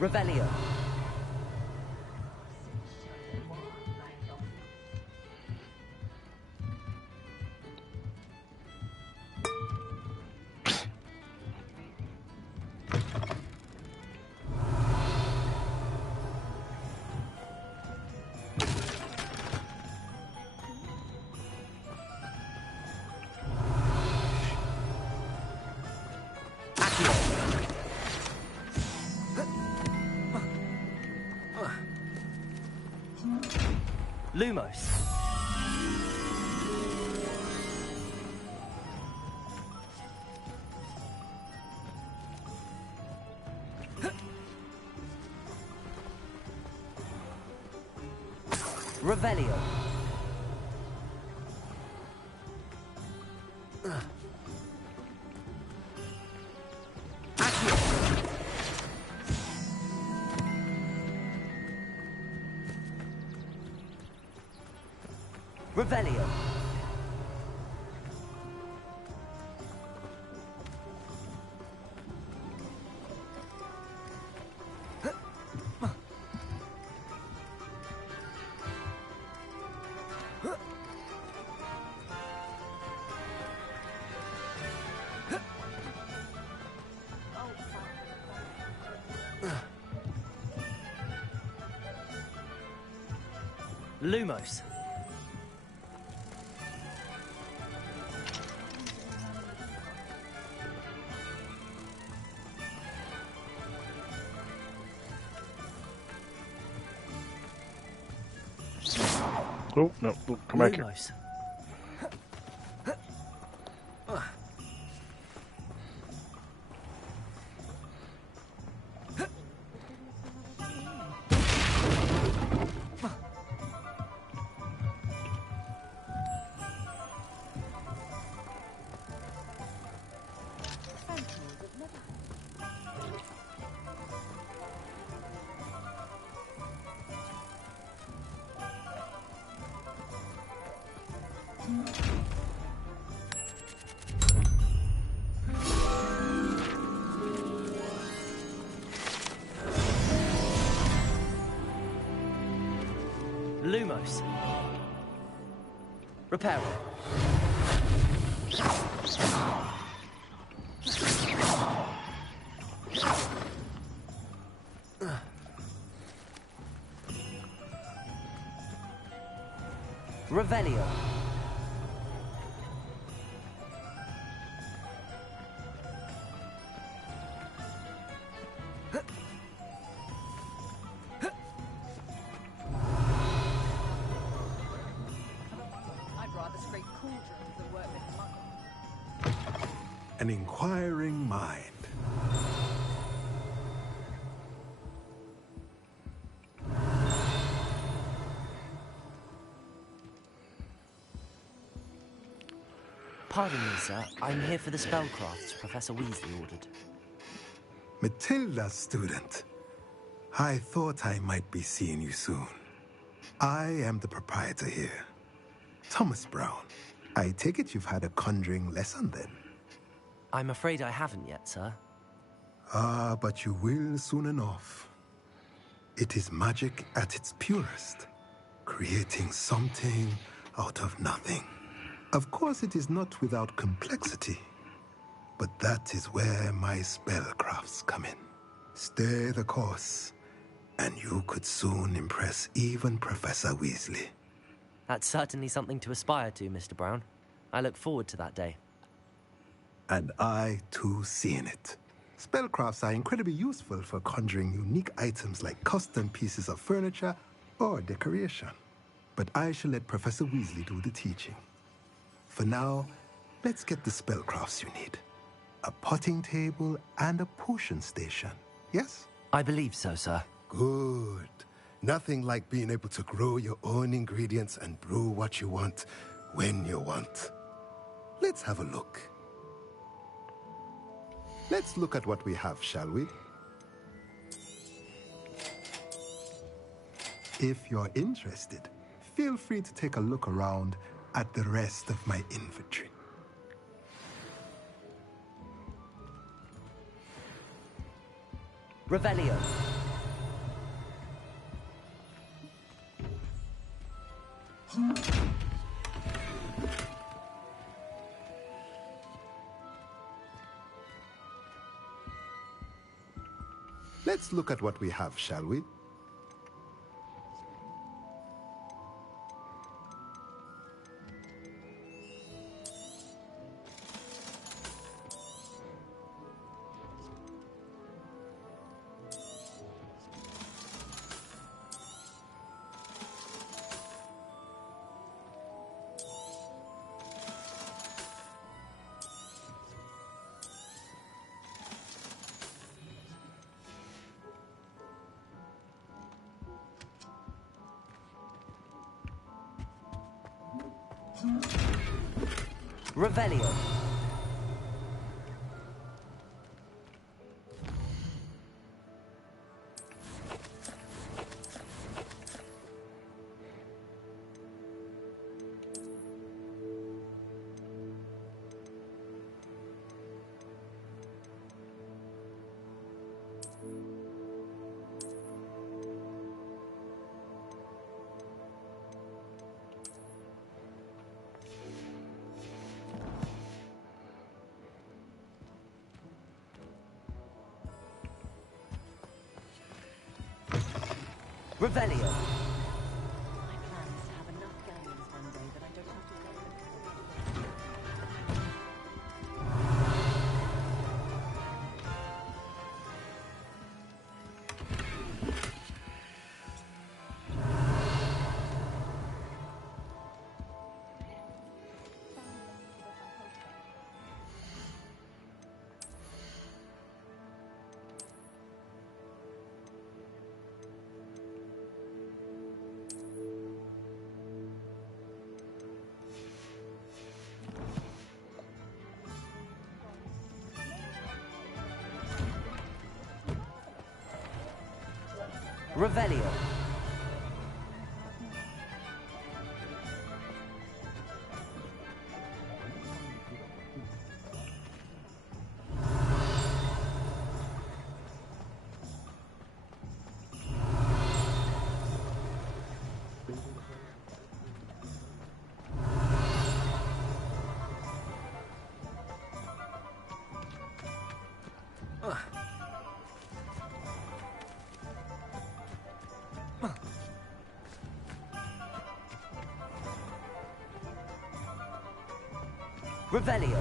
Revelio. Lumos. Revelio. Revelio. Lumos. Oh, no, oh, come back here. Lumos. Lumos. Repair. Revelio. An inquiring mind. Pardon me, sir. I'm here for the spellcrafts Professor Weasley ordered. Matilda, student. I thought I might be seeing you soon. I am the proprietor here. Thomas Brown. I take it you've had a conjuring lesson then? I'm afraid I haven't yet, sir. Ah, but you will soon enough. It is magic at its purest, creating something out of nothing. Of course, it is not without complexity, but that is where my spellcrafts come in. Stay the course, and you could soon impress even Professor Weasley. That's certainly something to aspire to, Mr. Brown. I look forward to that day. And I, too, seeing it. Spellcrafts are incredibly useful for conjuring unique items like custom pieces of furniture or decoration. But I shall let Professor Weasley do the teaching. For now, let's get the spellcrafts you need. A potting table and a potion station, yes? I believe so, sir. Good. Nothing like being able to grow your own ingredients and brew what you want when you want. Let's have a look. Let's look at what we have, shall we? If you're interested, feel free to take a look around at the rest of my inventory. Revelio. Let's look at what we have, shall we? Revelio. Revelio. My plans Revelio. Revelio.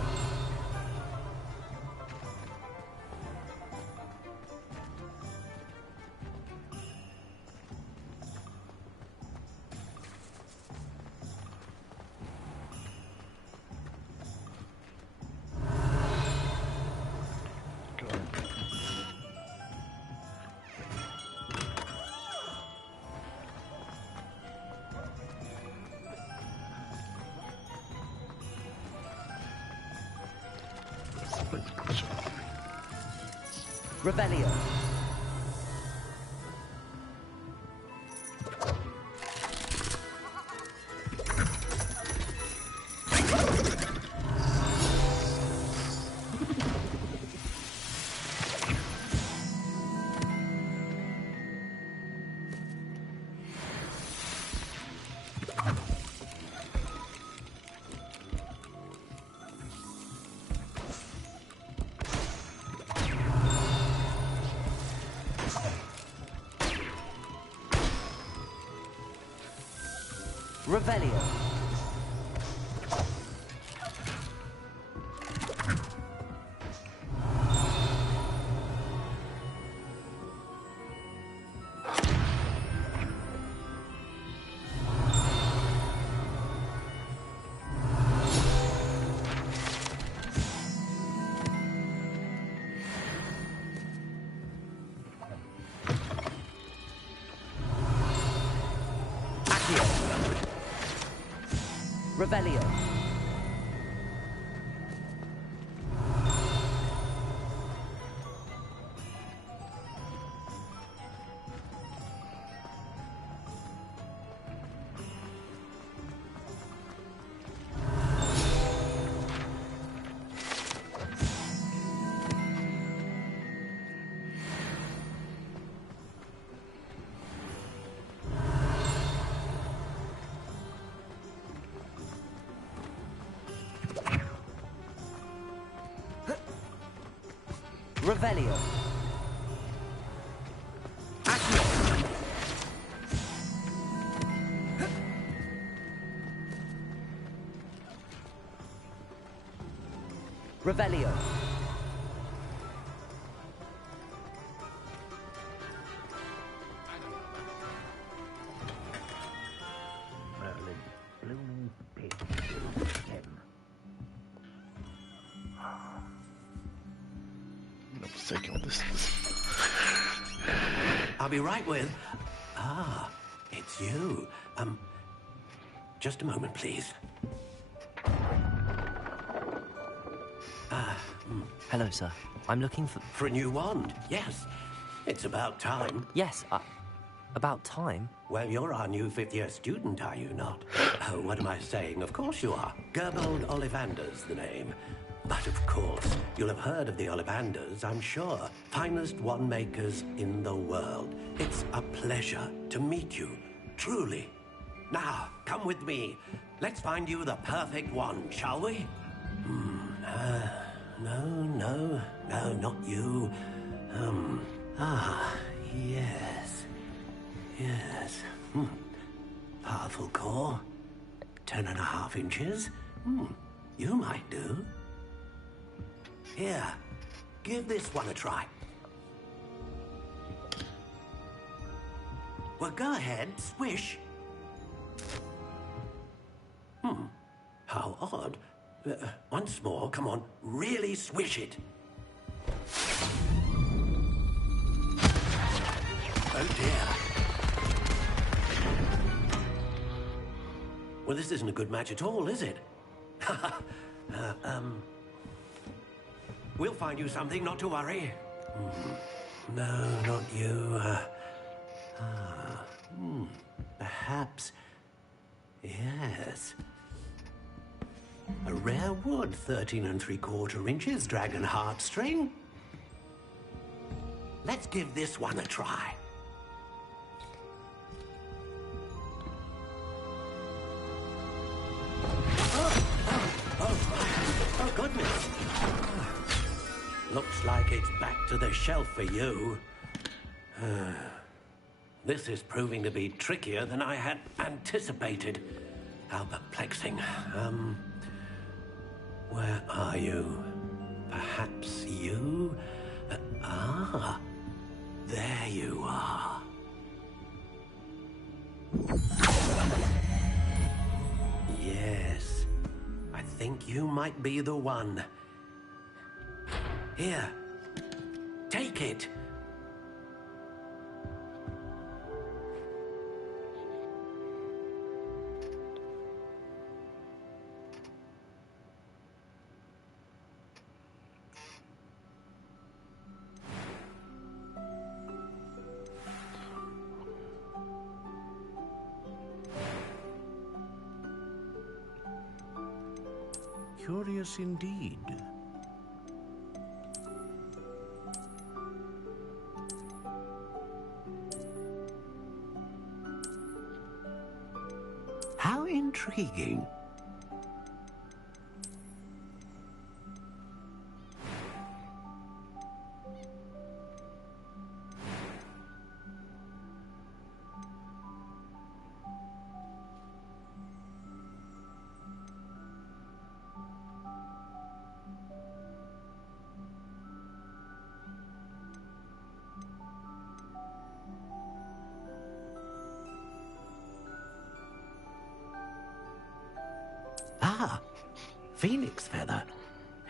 Revelio. Revelio. Revelio. Revelio. Accio. Revelio. Blooming pig. I'm mistaken with this. I'll be right with... Ah, it's you. Just a moment, please. Hello, sir. I'm looking for... For a new wand, yes. It's about time. Yes, about time? Well, you're our new fifth-year student, are you not? Oh, what am I saying? Of course you are. Gerbold Ollivander's the name. But of course, you'll have heard of the Ollivanders, I'm sure. Finest wand makers in the world. It's a pleasure to meet you, truly. Now, come with me. Let's find you the perfect wand, shall we? No, not you. Yes. Powerful core. 10.5 inches. You might do. Here, give this one a try. Well, go ahead, swish. How odd. Once more, come on, really swish it. Oh dear. Well, this isn't a good match at all, is it? We'll find you something, not to worry. No, not you. Perhaps. Yes. A rare wood, 13 3/4 inches, dragon heartstring. Let's give this one a try. Oh, goodness. Looks like it's back to the shelf for you. This is proving to be trickier than I had anticipated. How perplexing. Where are you? Perhaps you? There you are. Yes, I think you might be the one. Here, take it. Curious indeed. How intriguing. Phoenix feather.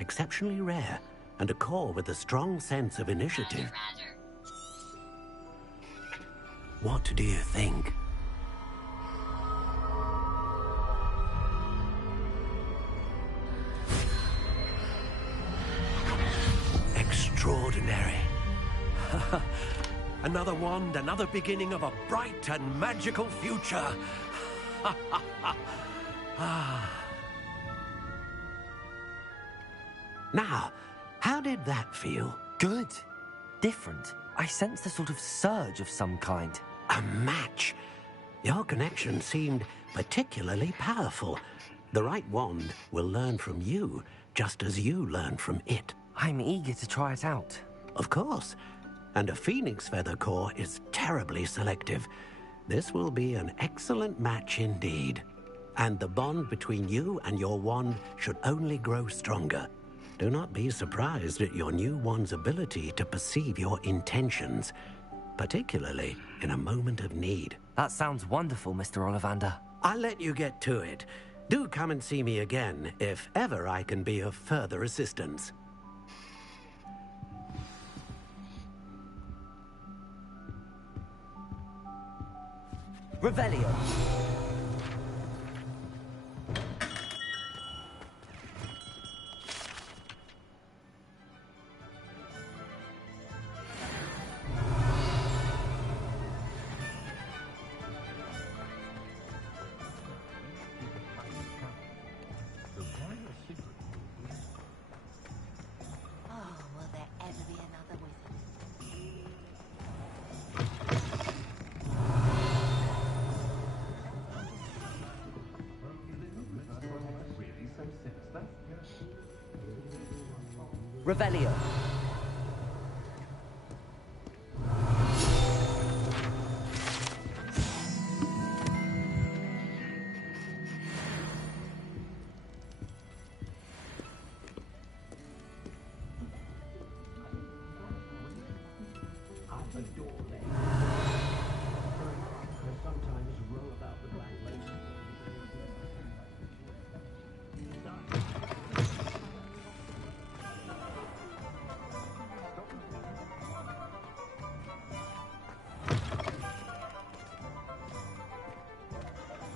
Exceptionally rare, and a core with a strong sense of initiative. What do you think? Extraordinary. Another wand, another beginning of a bright and magical future. Now, how did that feel? Good. Different. I sensed a sort of surge of some kind. A match. Your connection seemed particularly powerful. The right wand will learn from you, just as you learn from it. I'm eager to try it out. Of course. And a phoenix feather core is terribly selective. This will be an excellent match indeed. And the bond between you and your wand should only grow stronger. Do not be surprised at your new wand's ability to perceive your intentions, particularly in a moment of need. That sounds wonderful, Mr. Ollivander. I'll let you get to it. Do come and see me again if ever I can be of further assistance. Revelio. Revelio.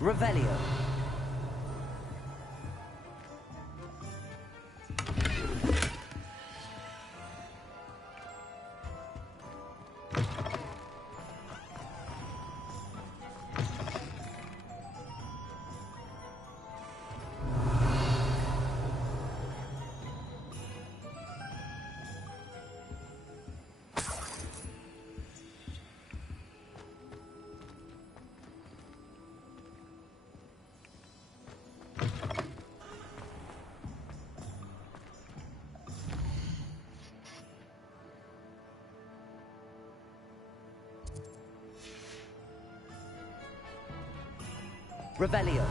Revelio. Revelio.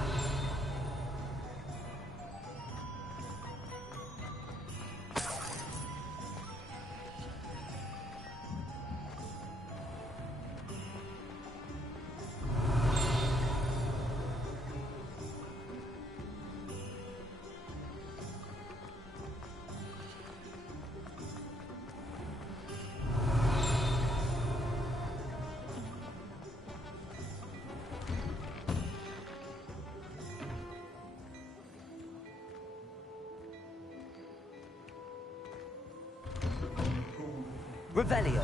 Revelio.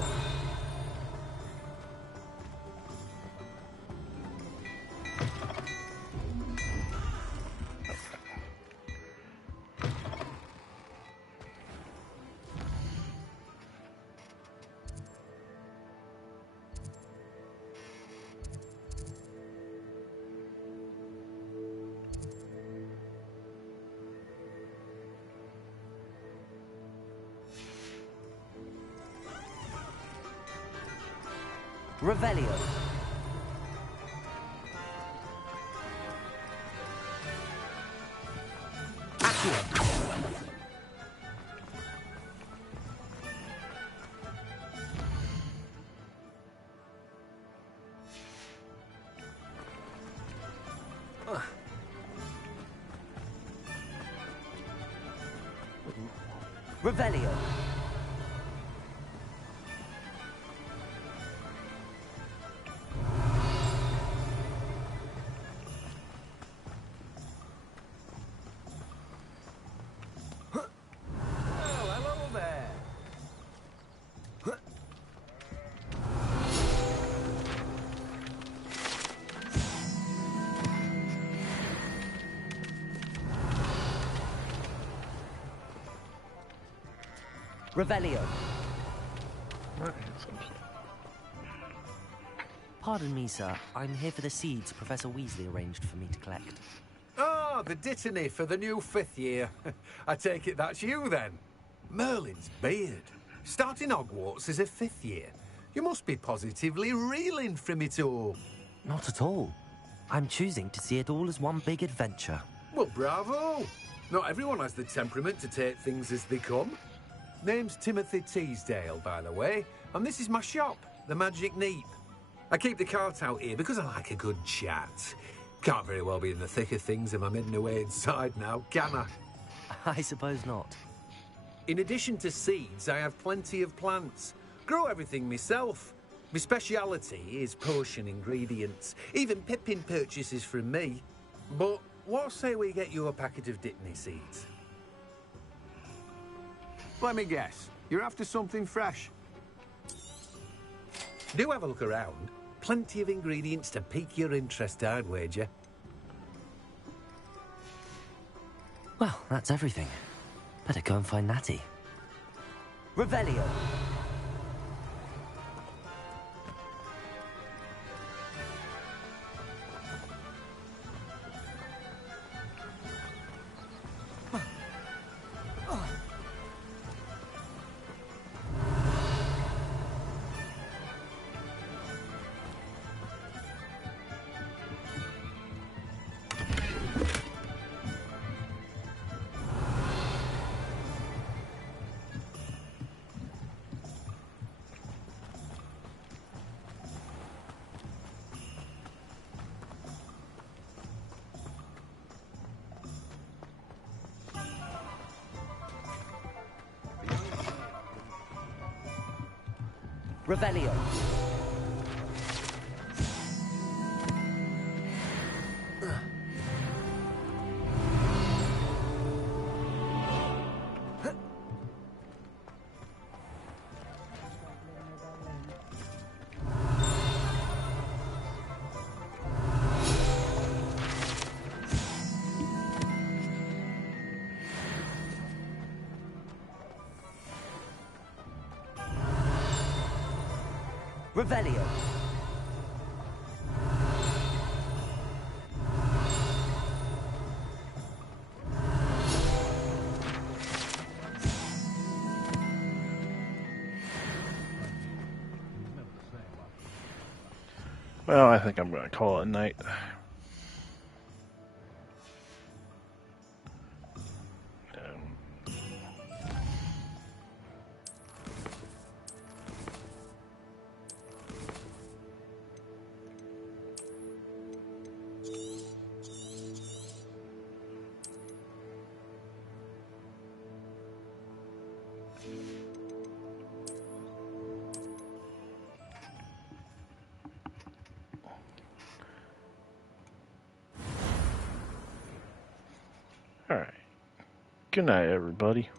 Revelio. Accio. Revelio. Revelio. Pardon me, sir. I'm here for the seeds Professor Weasley arranged for me to collect. Ah, the dittany for the new 5th year. I take it that's you, then. Merlin's beard. Starting Hogwarts as a 5th year. You must be positively reeling from it all. Not at all. I'm choosing to see it all as one big adventure. Well, bravo. Not everyone has the temperament to take things as they come. Name's Timothy Teasdale, by the way, and this is my shop, the Magic Neep. I keep the cart out here because I like a good chat. Can't very well be in the thick of things if I'm hidden away inside now, can I? I suppose not. In addition to seeds, I have plenty of plants. Grow everything myself. My speciality is potion ingredients. Even Pippin purchases from me. But what say we get you a packet of Dittany seeds? Let me guess. You're after something fresh. Do have a look around. Plenty of ingredients to pique your interest, I'd wager. Well, that's everything. Better go and find Natty. Revelio. Revelio. Revelio. Well, I think I'm going to call it a night. Good night, everybody.